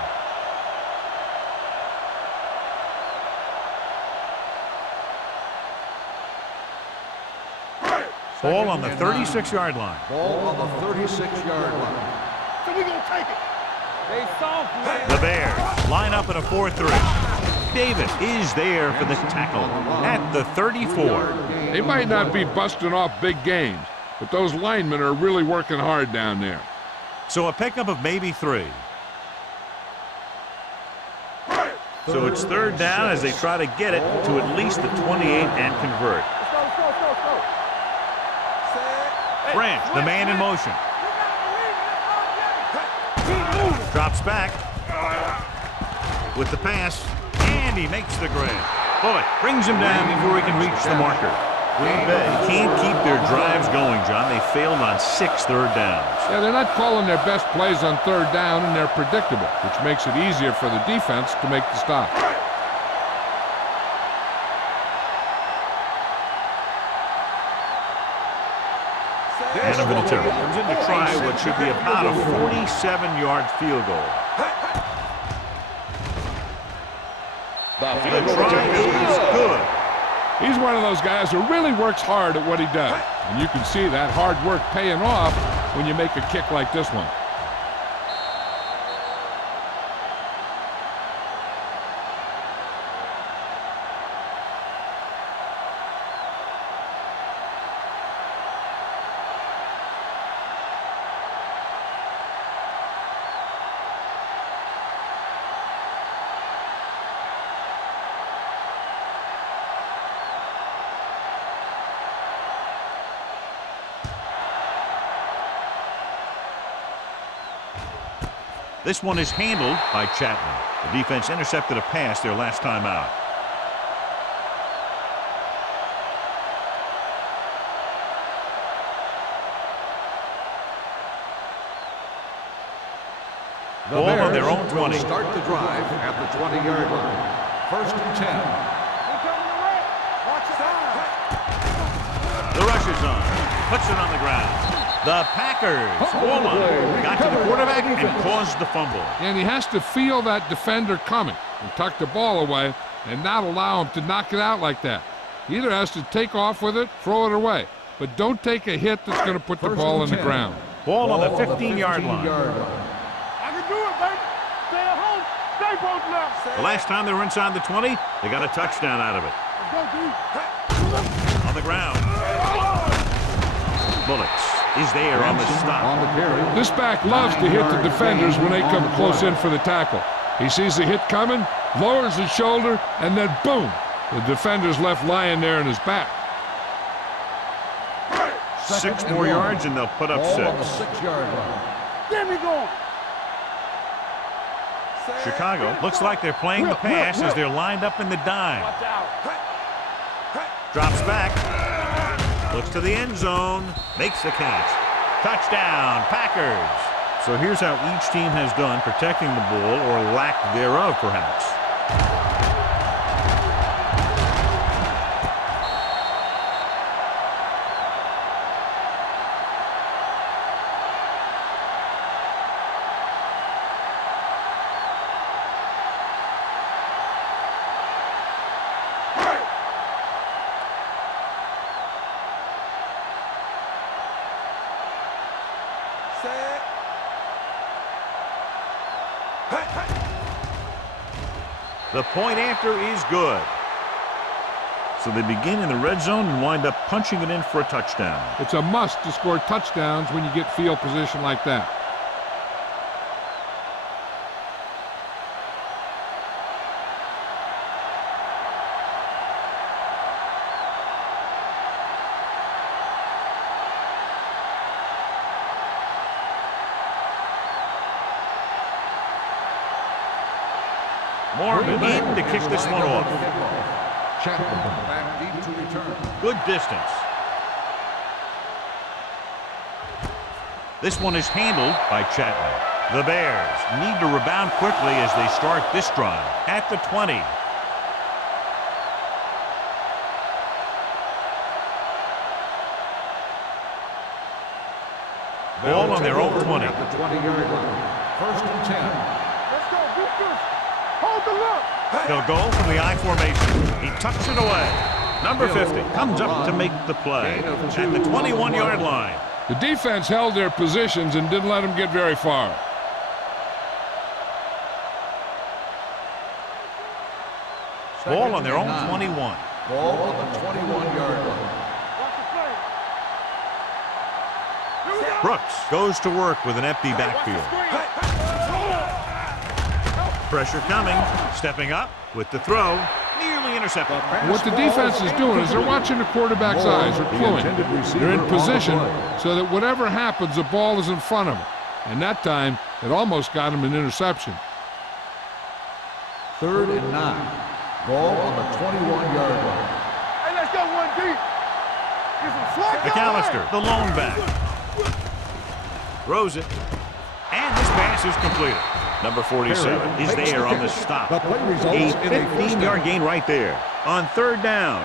Ball on the 36-yard line. Ball on the 36-yard line. So we gonna take it. They soft, man. The Bears line up in a 4-3. Davis is there for the tackle at the 34. They might not be busting off big games, but those linemen are really working hard down there. So a pickup of maybe 3. So it's third down as they try to get it to at least the 28 and convert. Let's go. Branch, the man in motion. Drops back with the pass, and he makes the grab. Bullock brings him down before he can reach the marker. They can't keep their drives going, John. They failed on 6 third downs. Yeah, they're not calling their best plays on third down, and they're predictable, which makes it easier for the defense to make the stop. And Vinatieri comes in to try what should be about a 47-yard field goal. The try is good. He's one of those guys who really works hard at what he does. And you can see that hard work paying off when you make a kick like this one. This one is handled by Chapman. The defense intercepted a pass their last time out. The Ball on their Bears own 20. will start the drive at the 20-yard line. First and 10. We're coming to right. Watch it out. The rush is on. Puts it on the ground. The Packers, hold on, got to the quarterback and caused the fumble. And he has to feel that defender coming and tuck the ball away and not allow him to knock it out like that. He either has to take off with it, throw it away, but don't take a hit that's going to put the ball in the ground. Ball on the 15-yard line. I can do it, baby. Stay at home. Stay both left. The last time they were inside the 20, they got a touchdown out of it. Let's go, D. On the ground. Bullets is there on the stop. This back loves to hit the defenders when they come close in for the tackle. He sees the hit coming, lowers his shoulder, and then boom, The defender's left lying there in his back. 6 more yards and they'll put up Ball on the 6. 6-yard line. Get me going. Chicago looks like they're playing the pass as they're lined up in the dime. Watch out. Drops back. Looks to the end zone. Makes the catch. Touchdown, Packers. So here's how each team has done protecting the ball, or lack thereof, perhaps. The point after is good. So they begin in the red zone and wind up punching it in for a touchdown. It's a must to score touchdowns when you get field position like that. Morgan in to kick this one off. Chapman back deep to return. Good distance. This one is handled by Chapman. The Bears need to rebound quickly as they start this drive at the 20. Ball on their own 20. At the 20-yard line. 1st and 10. Let's go. Beat. Hold the look. They'll go from the I formation. He tucks it away. Number 50 comes up to make the play at the 21-yard line. The defense held their positions and didn't let them get very far. Ball on their own 21. Ball on the 21-yard line. Watch the play. Here we go. Brooks goes to work with an empty Watch the backfield. screen. Pressure coming. Stepping up with the throw. Nearly intercepted. What the defense is doing is they're watching the quarterback's eyes. They're cluing. They're in position so that whatever happens, the ball is in front of them. And that time, it almost got him an interception. 3rd and 9. Ball on the 21-yard line. Hey, let's go one deep. Get some slack. McAllister, the lone back. Throws it. And this pass is completed. Number 47 is there on the stop. The play A results in a 15-yard gain right there on 3rd down.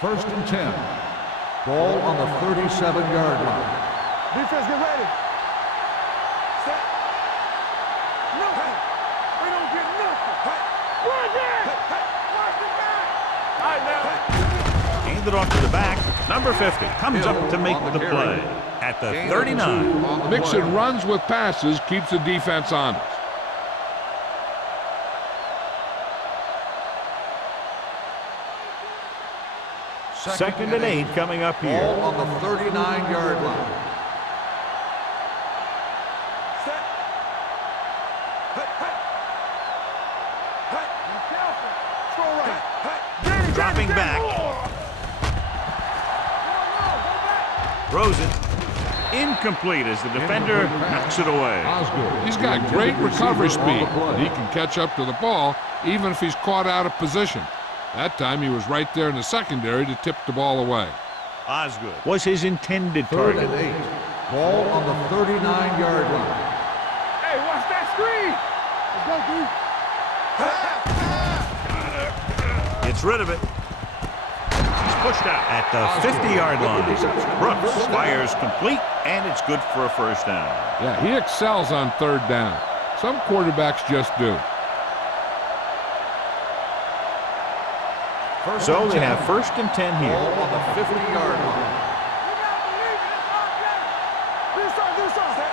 First and 10. Ball on the 37-yard line. Defense, get ready. Set. Nothing. We don't get nothing. Run there. Watch the back. All right, now. Handed off to the back. Number 50 comes up to make the play at the 39. Mixing runs with passes keeps the defense honest. Second and 8 coming up Ball here. on the 39-yard line. Set. Be careful. Throw right. Dropping back. Throws it. Incomplete as the defender knocks it away. Osgood. He's got great recovery speed. He can catch up to the ball even if he's caught out of position. That time he was right there in the secondary to tip the ball away. Osgood was his intended 3rd target. and 8. Ball on the 39-yard line. Hey, watch that screen. Let's go, dude. Gets rid of it. He's pushed out at the 50-yard line. Brooks fires complete, and it's good for a 1st down. Yeah, he excels on 3rd down. Some quarterbacks just do. So they have 1st and 10 here. Ball on the 50-yard line. You gotta believe it. It's our game. Do something.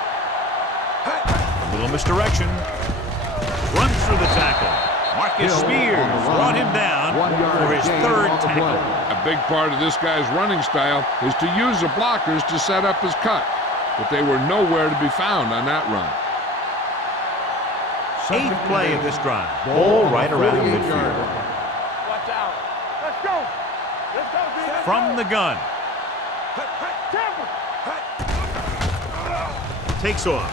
A little misdirection. Runs through the tackle. Marcus Spears brought him down for his third tackle. A big part of this guy's running style is to use the blockers to set up his cut, but they were nowhere to be found on that run. Eighth play of this drive. Ball right around midfield. Watch out. Let's go. Let's go, D. From the gun. Takes off.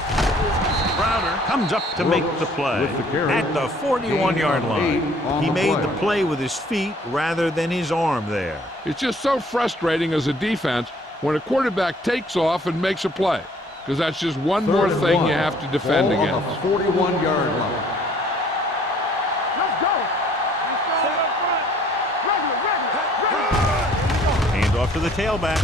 Crowder comes up to make the play at the 41-yard line. He made the play with his feet rather than his arm there. It's just so frustrating as a defense when a quarterback takes off and makes a play, because that's just one more thing you have to defend against. On the 41-yard line. Let's go. Regular. Hand off to the tailback.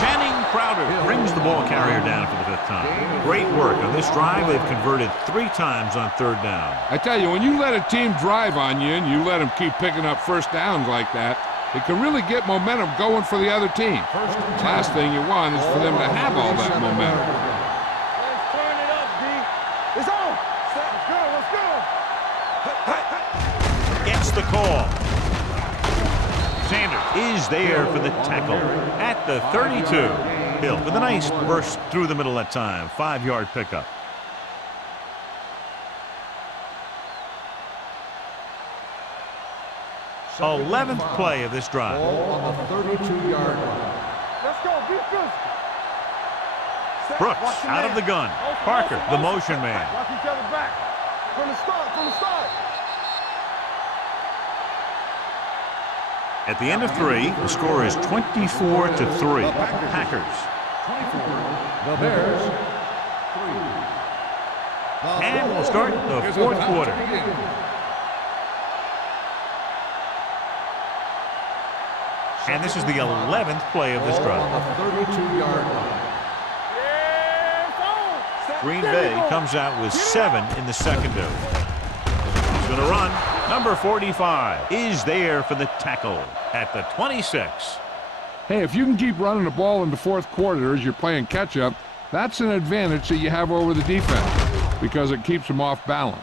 Channing Crowder brings the ball carrier down for the fifth time. Great work on this drive. They've converted 3 times on third down. I tell you, when you let a team drive on you and you let them keep picking up first downs like that, it can really get momentum going for the other team. Last thing you want is for them to have all that momentum. Let's turn it up, D. It's on. Let's go. Gets the call. Sanders is there for the tackle at the 32. Hill with a nice burst through the middle that time. 5-yard pickup. Second 11th and play of this drive. Ball on the 32-yard line. Let's go. Be physical. Brooks Watch your out man. of the gun. Parker, the motion man. Watch each other back. From the start. From the start. At the end of 3, the score is 24-3. Packers. 24. The Bears. 3. And we'll start the fourth quarter. And this is the 11th play of this drive. On the 32-yard line. Green Bay comes out with 7 in the secondary. He's going to run. Number 45 is there for the tackle at the 26. Hey, if you can keep running the ball in the fourth quarter as you're playing catch-up, that's an advantage that you have over the defense because it keeps them off balance.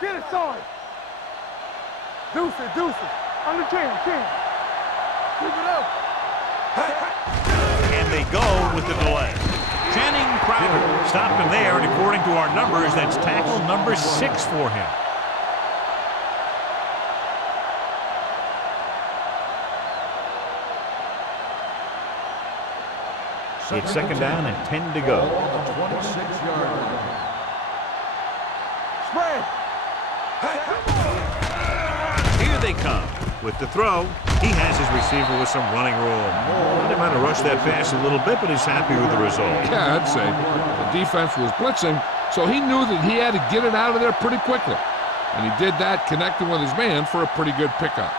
Get it, son. Deuce it. On the 10. Keep it up. And they go with the delay. Channing Crowder stopped him there, and according to our numbers, that's tackle number 6 for him. It's second down and 10 to go. On the 26-yard line. Spread. Here they come. With the throw, he has his receiver with some running room. They might have rushed that pass a little bit, but he's happy with the result. Yeah, I'd say. The defense was blitzing, so he knew that he had to get it out of there pretty quickly. And he did that connecting with his man for a pretty good pickup.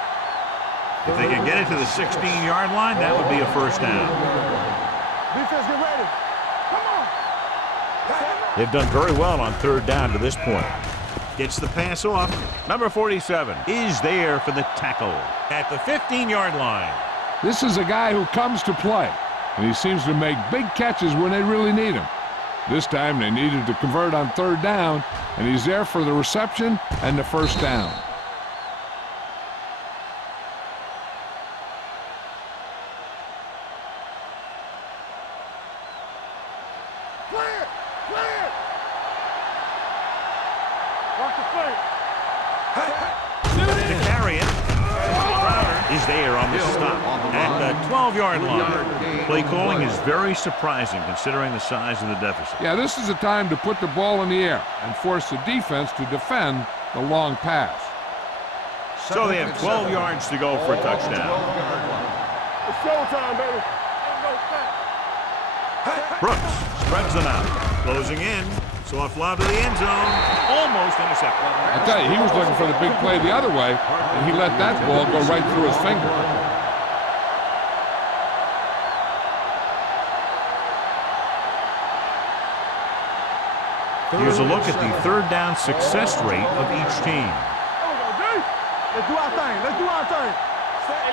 If they can get it to the 16-yard line, that would be a first down. Defense, get ready. Come on. They've done very well on third down to this point. Gets the pass off. Number 47 is there for the tackle at the 15-yard line. This is a guy who comes to play, and he seems to make big catches when they really need him. This time they needed to convert on third down, and he's there for the reception and the first down. Clear. Watch the play. To carry it, Crowder is there on the stop at the 12-yard line. Play calling is very surprising considering the size of the deficit. Yeah, this is the time to put the ball in the air and force the defense to defend the long pass. So they have 12 yards to go for a touchdown. It's showtime, baby. Ain't no stop. Brooks spreads them out. Closing in. Soft lob to the end zone. Almost intercepted. I tell you, he was looking for the big play the other way, and he let that ball go right through his finger. Here's a look at the third down success rate of each team. Let's do our thing.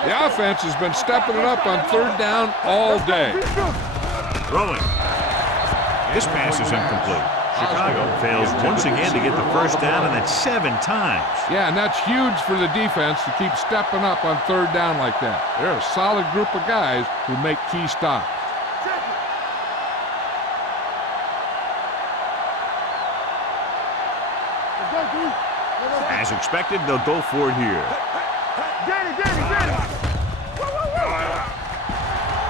The offense has been stepping it up on third down all day. Throwing. This pass is incomplete. Chicago fails once again to get the first down, and that's 7 times. Yeah, and that's huge for the defense to keep stepping up on third down like that. They're a solid group of guys who make key stops. As expected, they'll go for it here.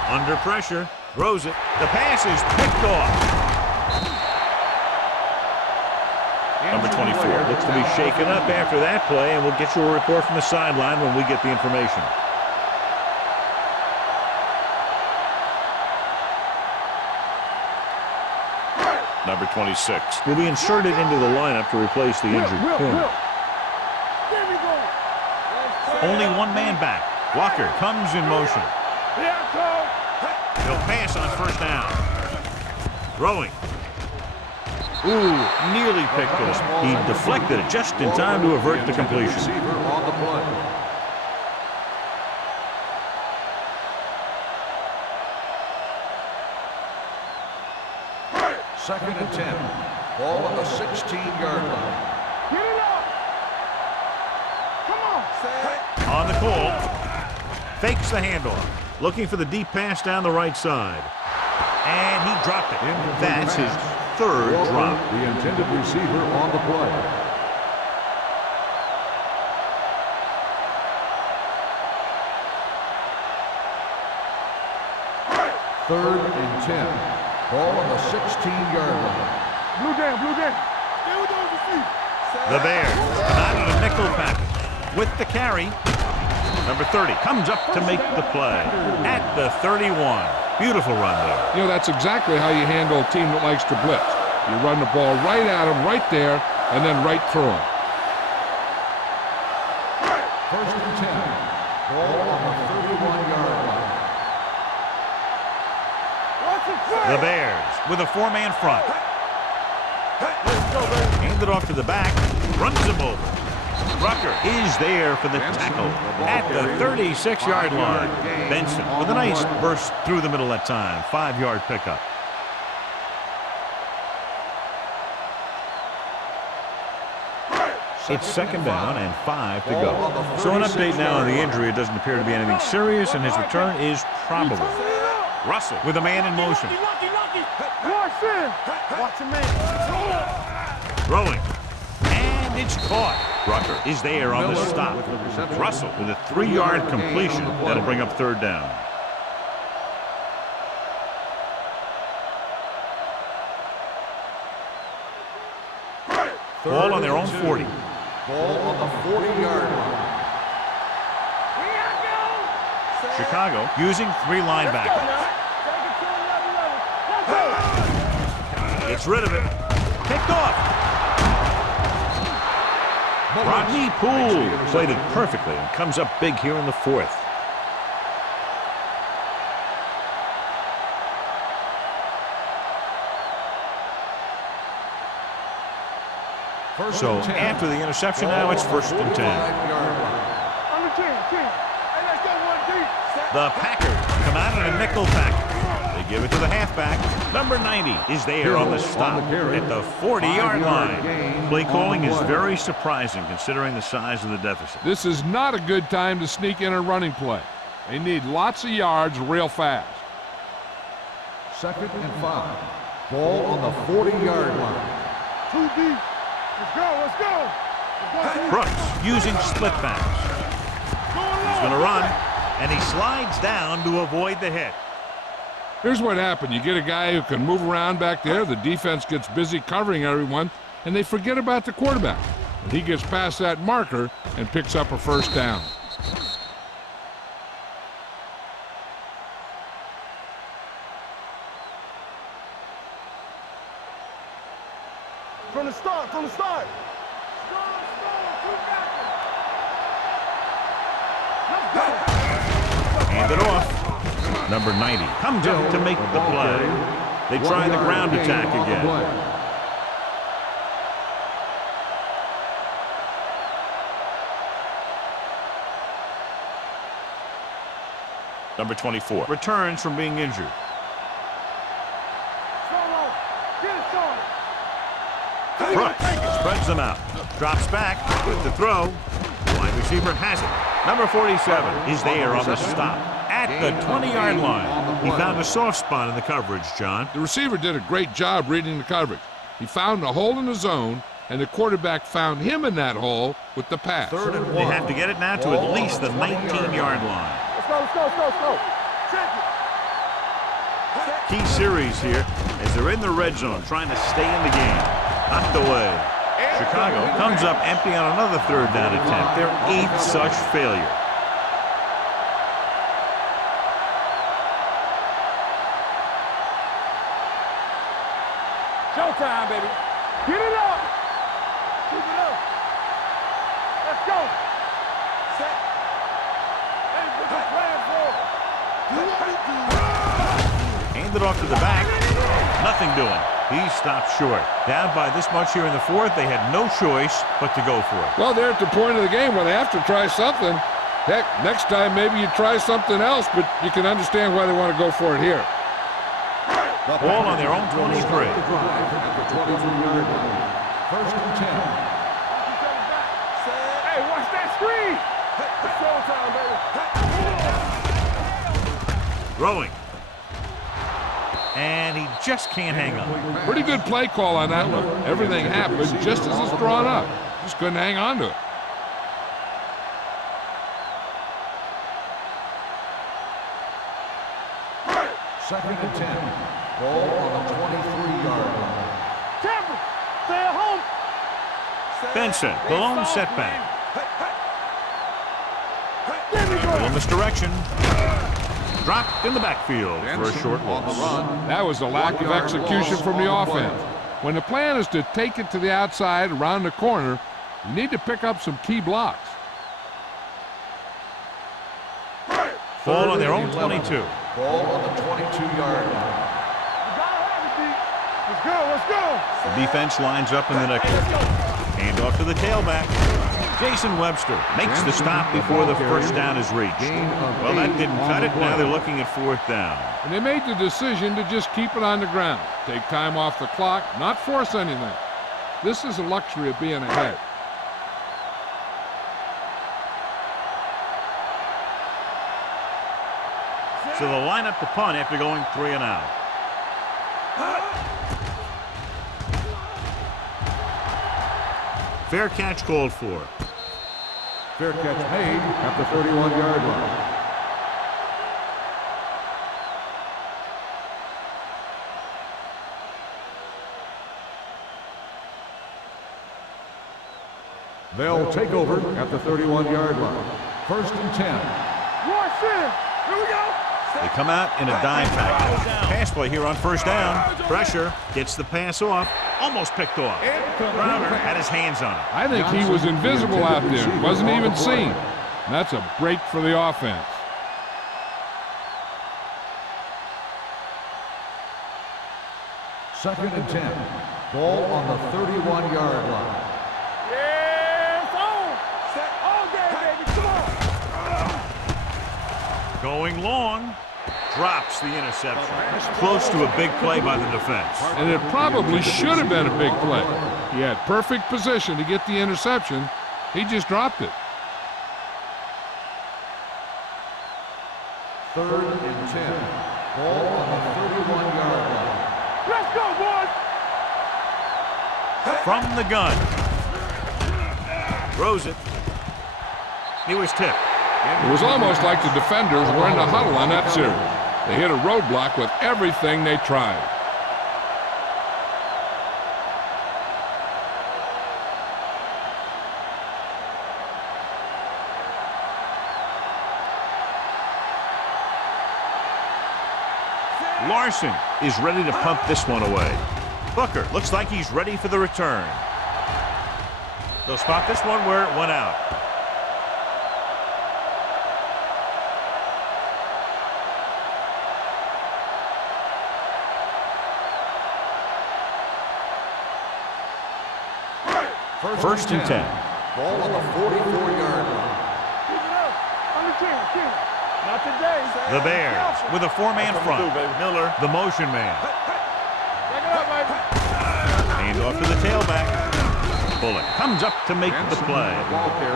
Under pressure, throws it. The pass is picked off. Number 24 looks to be shaken up after that play, and we'll get you a report from the sideline when we get the information. Number 26 will be inserted into the lineup to replace the injured corner. Only one man back. Walker comes in motion. He'll pass on first down. Throwing. Ooh, nearly picked it. He deflected it just in time to avert the completion. Second and 10. Ball on the 16-yard line. Get it up. Come on. On the call. Fakes the handoff. Looking for the deep pass down the right side. And he dropped it. That's his third drop. The intended receiver on the play. Third and 10. Ball on the 16-yard line. Blue down. Stay with those receivers. The Bears out of a nickel package with the carry. Number 30 comes up to make the play at the 31. Beautiful run there. You know, that's exactly how you handle a team that likes to blitz. You run the ball right at them, right there, and then right through them. First and 10. Ball on the 31-yard line. The Bears with a 4-man front. Let's go, baby. Hand it off to the back. Runs him over. Rucker is there for the tackle at the 36-yard line. Benson with a nice burst through the middle that time. 5-yard pickup. It's second down and 5 to go. So an update now on the injury. It doesn't appear to be anything serious, and his return is probable. Russell with a man in motion. Watch him, man. Throwing. And it's caught. Rucker is there on the stop. Russell with a 3-yard completion. That'll bring up third down. Ball on their own 40. Ball on the 40-yard line. Chicago using 3 linebackers. Gets rid of it. Picked off. Rodney Poole played it perfectly and comes up big here in the 4th. So after the interception now, it's first and 10. On the 10. Hey, let's go, 1 deep. The Packers come out in a nickel package. They give it to the halfback. Number 90 is there on the stop at the 40-yard line. Play calling is very surprising considering the size of the deficit. This is not a good time to sneak in a running play. They need lots of yards real fast. Second and 5. Ball on the 40-yard line. 2 deep. Let's go. Brooks using split backs. He's going to run, and he slides down to avoid the hit. Here's what happened. You get a guy who can move around back there. The defense gets busy covering everyone, and they forget about the quarterback. And he gets past that marker and picks up a first down. From the start. Hand it off. Number 90 comes up to make the play. They try the ground attack again. Number 24 returns from being injured. Brooks spreads them out. Drops back with the throw. Wide receiver has it. Number 47 is there on the stop at the 20-yard line. He found a soft spot in the coverage, John. The receiver did a great job reading the coverage. He found a hole in the zone, and the quarterback found him in that hole with the pass. They have to get it now to at least the 19-yard line. Let's go. Check it. Key series here as they're in the red zone trying to stay in the game. Knocked away. Chicago comes up empty on another third down attempt. Their 8th such failure. Showtime, baby. Get it up. Keep it up. Let's go. Set. Hey, put the plan forward. Hand it off to the back. Nothing doing. He stopped short. Down by this much here in the 4th, they had no choice but to go for it. Well, they're at the point of the game where they have to try something. Heck, next time maybe you try something else, but you can understand why they want to go for it here. Ball on their own 23. At the 23-yard line. First and 10. Hey, watch that screen. It's showtime, baby. Throwing. And he just can't hang on. Pretty good play call on that one. Everything happened just as it's drawn up. Just couldn't hang on to it. Second and 10. Ball on the 23-yard line. Tampa, stay at home. Benson, the lone setback. A little misdirection. Dropped in the backfield for a short loss. That was a lack of execution from the offense. When the plan is to take it to the outside around the corner, you need to pick up some key blocks. Ball on their own 22. Ball on the 22-yard line. Let's go. The defense lines up in the nickel. Hand off to the tailback. Jason Webster makes the stop before the first down is reached. Well, that didn't cut it. Now they're looking at 4th down. And they made the decision to just keep it on the ground. Take time off the clock, not force anything. This is a luxury of being ahead. So they'll line up the punt after going 3 and out. Fair catch called for. Fair catch made at the 31-yard line. They'll take over at the 31-yard line. First and 10. Watch it. Here we go. They come out in a dime package. Pass play here on first down. Pressure. Gets the pass off. Almost picked off. Browner had his hands on it. I think he was invisible out there. Wasn't even seen. And that's a break for the offense. Second and 10. Ball on the 31-yard line. Yeah, it's on. Set all day, baby. Come on. Going long. Drops the interception. Close to a big play by the defense. And it probably should have been a big play. He had perfect position to get the interception. He just dropped it. Third and 10. Ball on the 31-yard line. Let's go, boys. From the gun. Throws it. He was tipped. It was almost like the defenders were in the huddle on that series. They hit a roadblock with everything they tried. Larson is ready to pump this one away. Booker looks like he's ready for the return. They'll spot this one where it went out. First and 10. Ball on the 44-yard line. Keep it up. On the team. Not today. The Bears with a 4-man front. Miller, the motion man. Back it up, baby. Hand off to the tailback. Bullock comes up to make the play.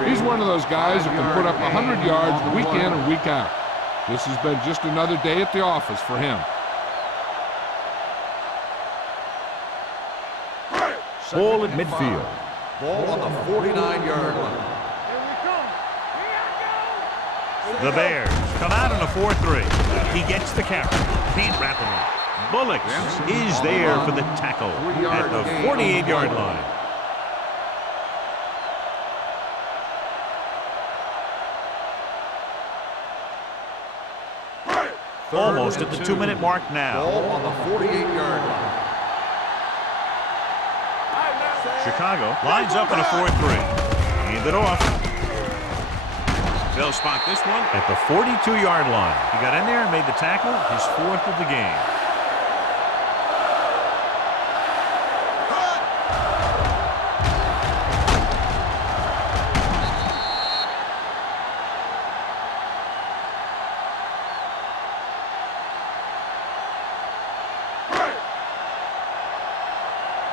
He's one of those guys who can put up 100 yards week in and week out. This has been just another day at the office for him. Ball at midfield. Ball on the 49-yard line. Here we come. Here I go. The Bears come out in a 4-3. He gets the carry. Can't wrap him up. Bullock is there for the tackle at the 48-yard line. Almost at the 2-minute mark now. Ball on the 48-yard line. Chicago lines up in a 4-3. Hand it off. They'll spot this one at the 42-yard line. He got in there and made the tackle, his 4th of the game.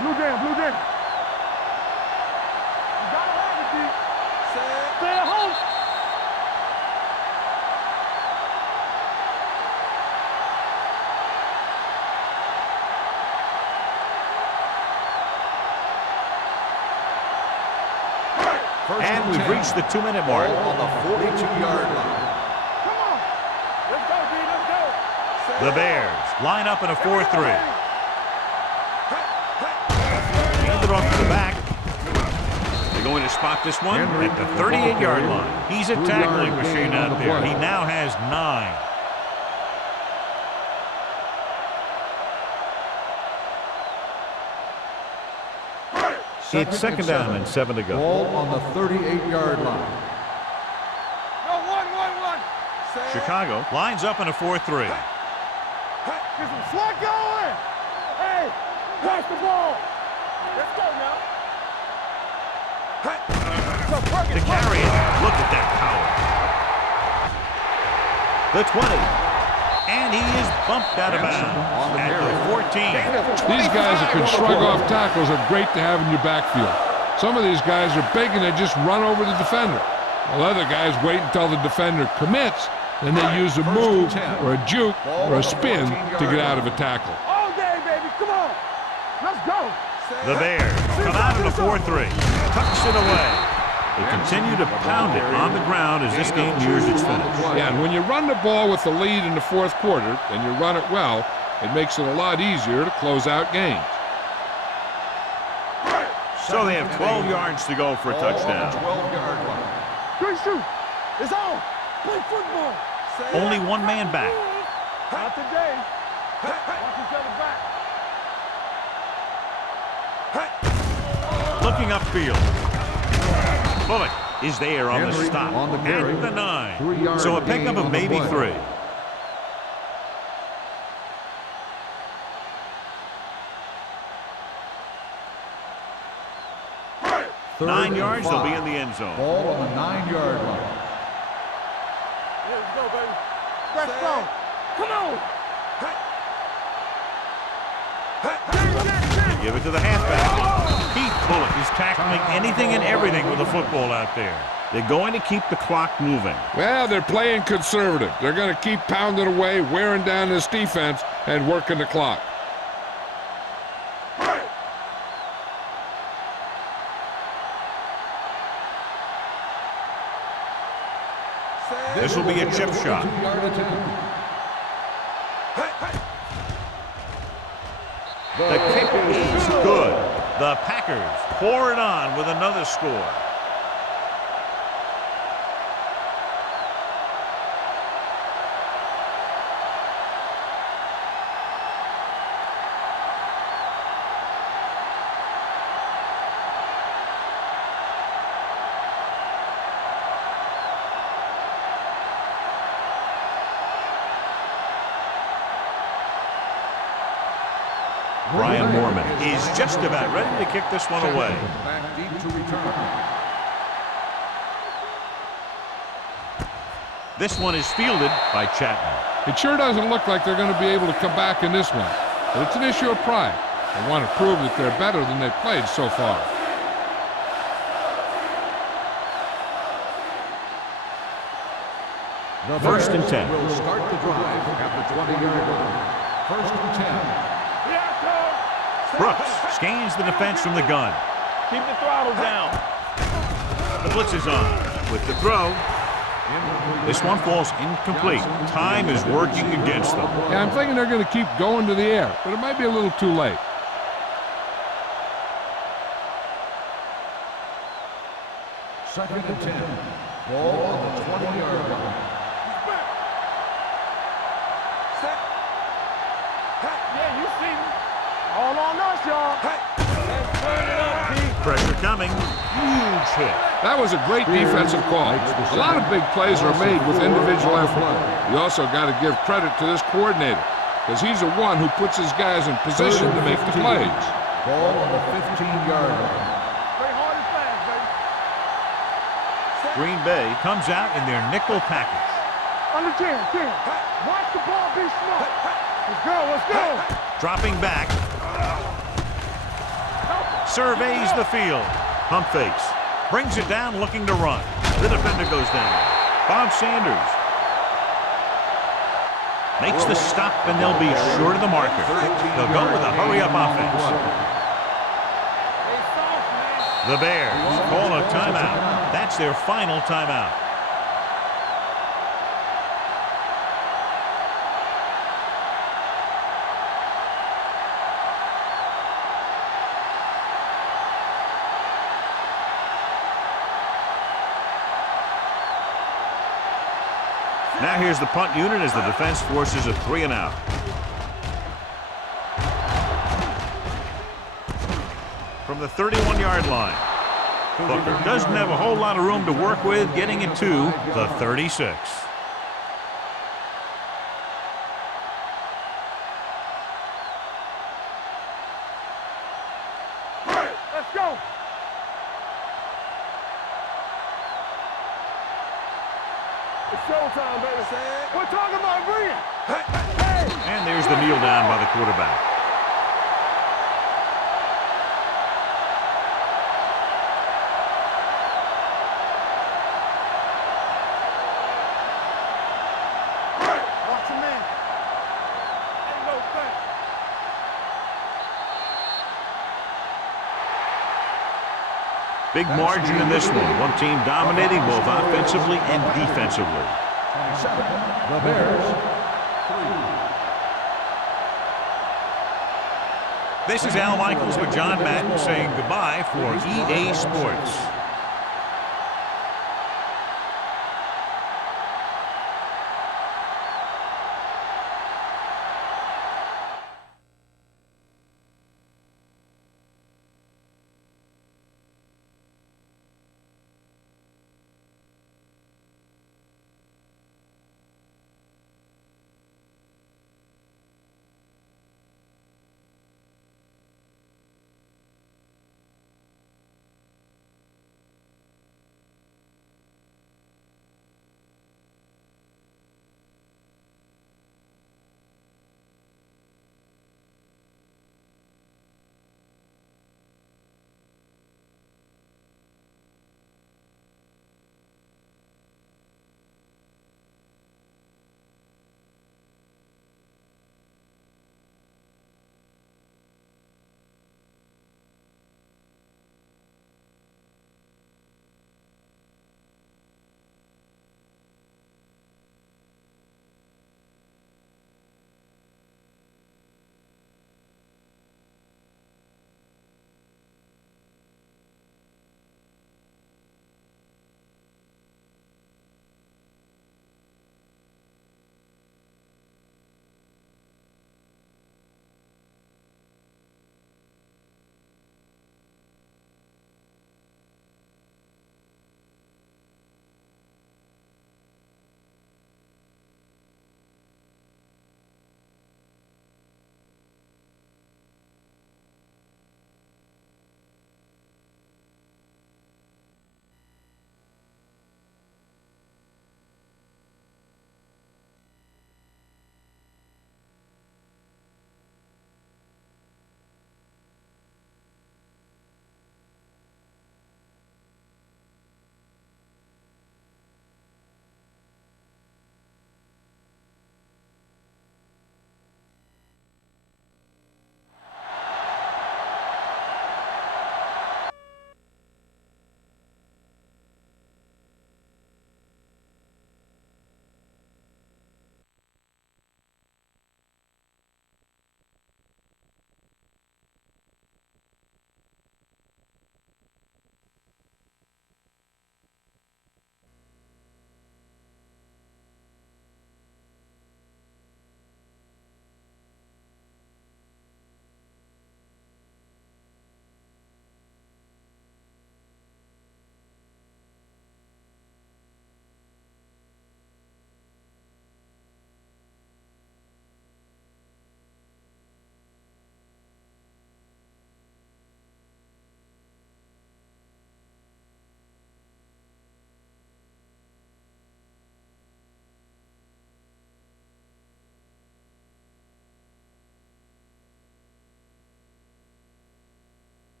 Blue jam, blue jam. You gotta have it, D. Stay at home. And we've reached the 2-minute mark. Ball on the 42-yard line. Come on. Let's go, D. Let's go. The Bears line up in a 4-3. Hand it off to the back. They're going to spot this one at the 38-yard line. He's a tackling machine out there. He now has 9. It's 2nd down and 7 to go. Ball on the 38-yard line. No, one. Chicago lines up in a 4-3. Get some slack going. Hey, pass the ball. Let's go now. To carry it. Look at that power. The 20. And he is bumped out of bounds at the 14. These guys that can shrug off tackles are great to have in your backfield. Some of these guys are big and they just run over the defender. While other guys wait until the defender commits, and they use a move or a juke or a spin to get out of a tackle. All day, baby. Come on. Let's go. The Bears come out in a 4-3. Tucks it away. They continue to pound it on the ground as this game nears its finish. Yeah, and when you run the ball with the lead in the 4th quarter, and you run it well, it makes it a lot easier to close out games. So they have 12 yards to go for a touchdown. 12-yard line. Good shoot. It's on. Play football. Only one man back. Not today. Watch each other back. Looking upfield. Bullock is there on the stop on the carry. at the 9. 3-yard So a pickup gain of on the maybe play. 3. 9 yards, they'll be 5. in the end zone. Ball on the 9-yard line. Here we go, baby. Let's go. Come on. Give it to the halfback. Keith Bullock is tackling anything and everything with the football out there. They're going to keep the clock moving. Well, they're playing conservative. They're going to keep pounding away, wearing down this defense, and working the clock. This will be a chip shot. 2-yard attempt. The kick is good. The Packers pour it on with another score. Brian Moorman is just about ready to kick this one away. Back deep to return. This one is fielded by Chapman. It sure doesn't look like they're going to be able to come back in this one, but it's an issue of pride. They want to prove that they're better than they've played so far. The First and 10. will start the drive at the 20-yard line. First and 10. Brooks scans the defense from the gun. Keep the throttle down. The blitz is on with the throw. This one falls incomplete. Time is working against them. Yeah, I'm thinking they're going to keep going to the air, but it might be a little too late. Second and 10. Ball on the 20-yard line. Set. Yeah, you see me. All on us, y'all. Let's turn it up, Pete. Pressure coming. Huge hit. That was a great defensive call. A lot of big plays are made with individual effort. You also got to give credit to this coordinator, because he's the one who puts his guys in position to make the plays. Ball on the 15-yard line. Play hard and fast, baby. Green Bay comes out in their nickel package. Under 10. Watch the ball be smart. Let's go. Dropping back. Surveys the field. Pump fakes. Brings it down looking to run. The defender goes down. Bob Sanders makes the stop, and they'll be short of the marker. They'll go with a hurry-up offense. The Bears call a timeout. That's their final timeout. Now here's the punt unit as the defense forces a 3-and-out. From the 31-yard line, Booker doesn't have a whole lot of room to work with, getting it to the 36. Let's go. It's showtime, baby. We're talking about bringing. Hey. And there's the kneel down by the quarterback. Watch your man. Ain't no thing. Big margin in this one. One team dominating both offensively and defensively. 27. The Bears. 3. This is Al Michaels with John Madden saying goodbye for EA Sports.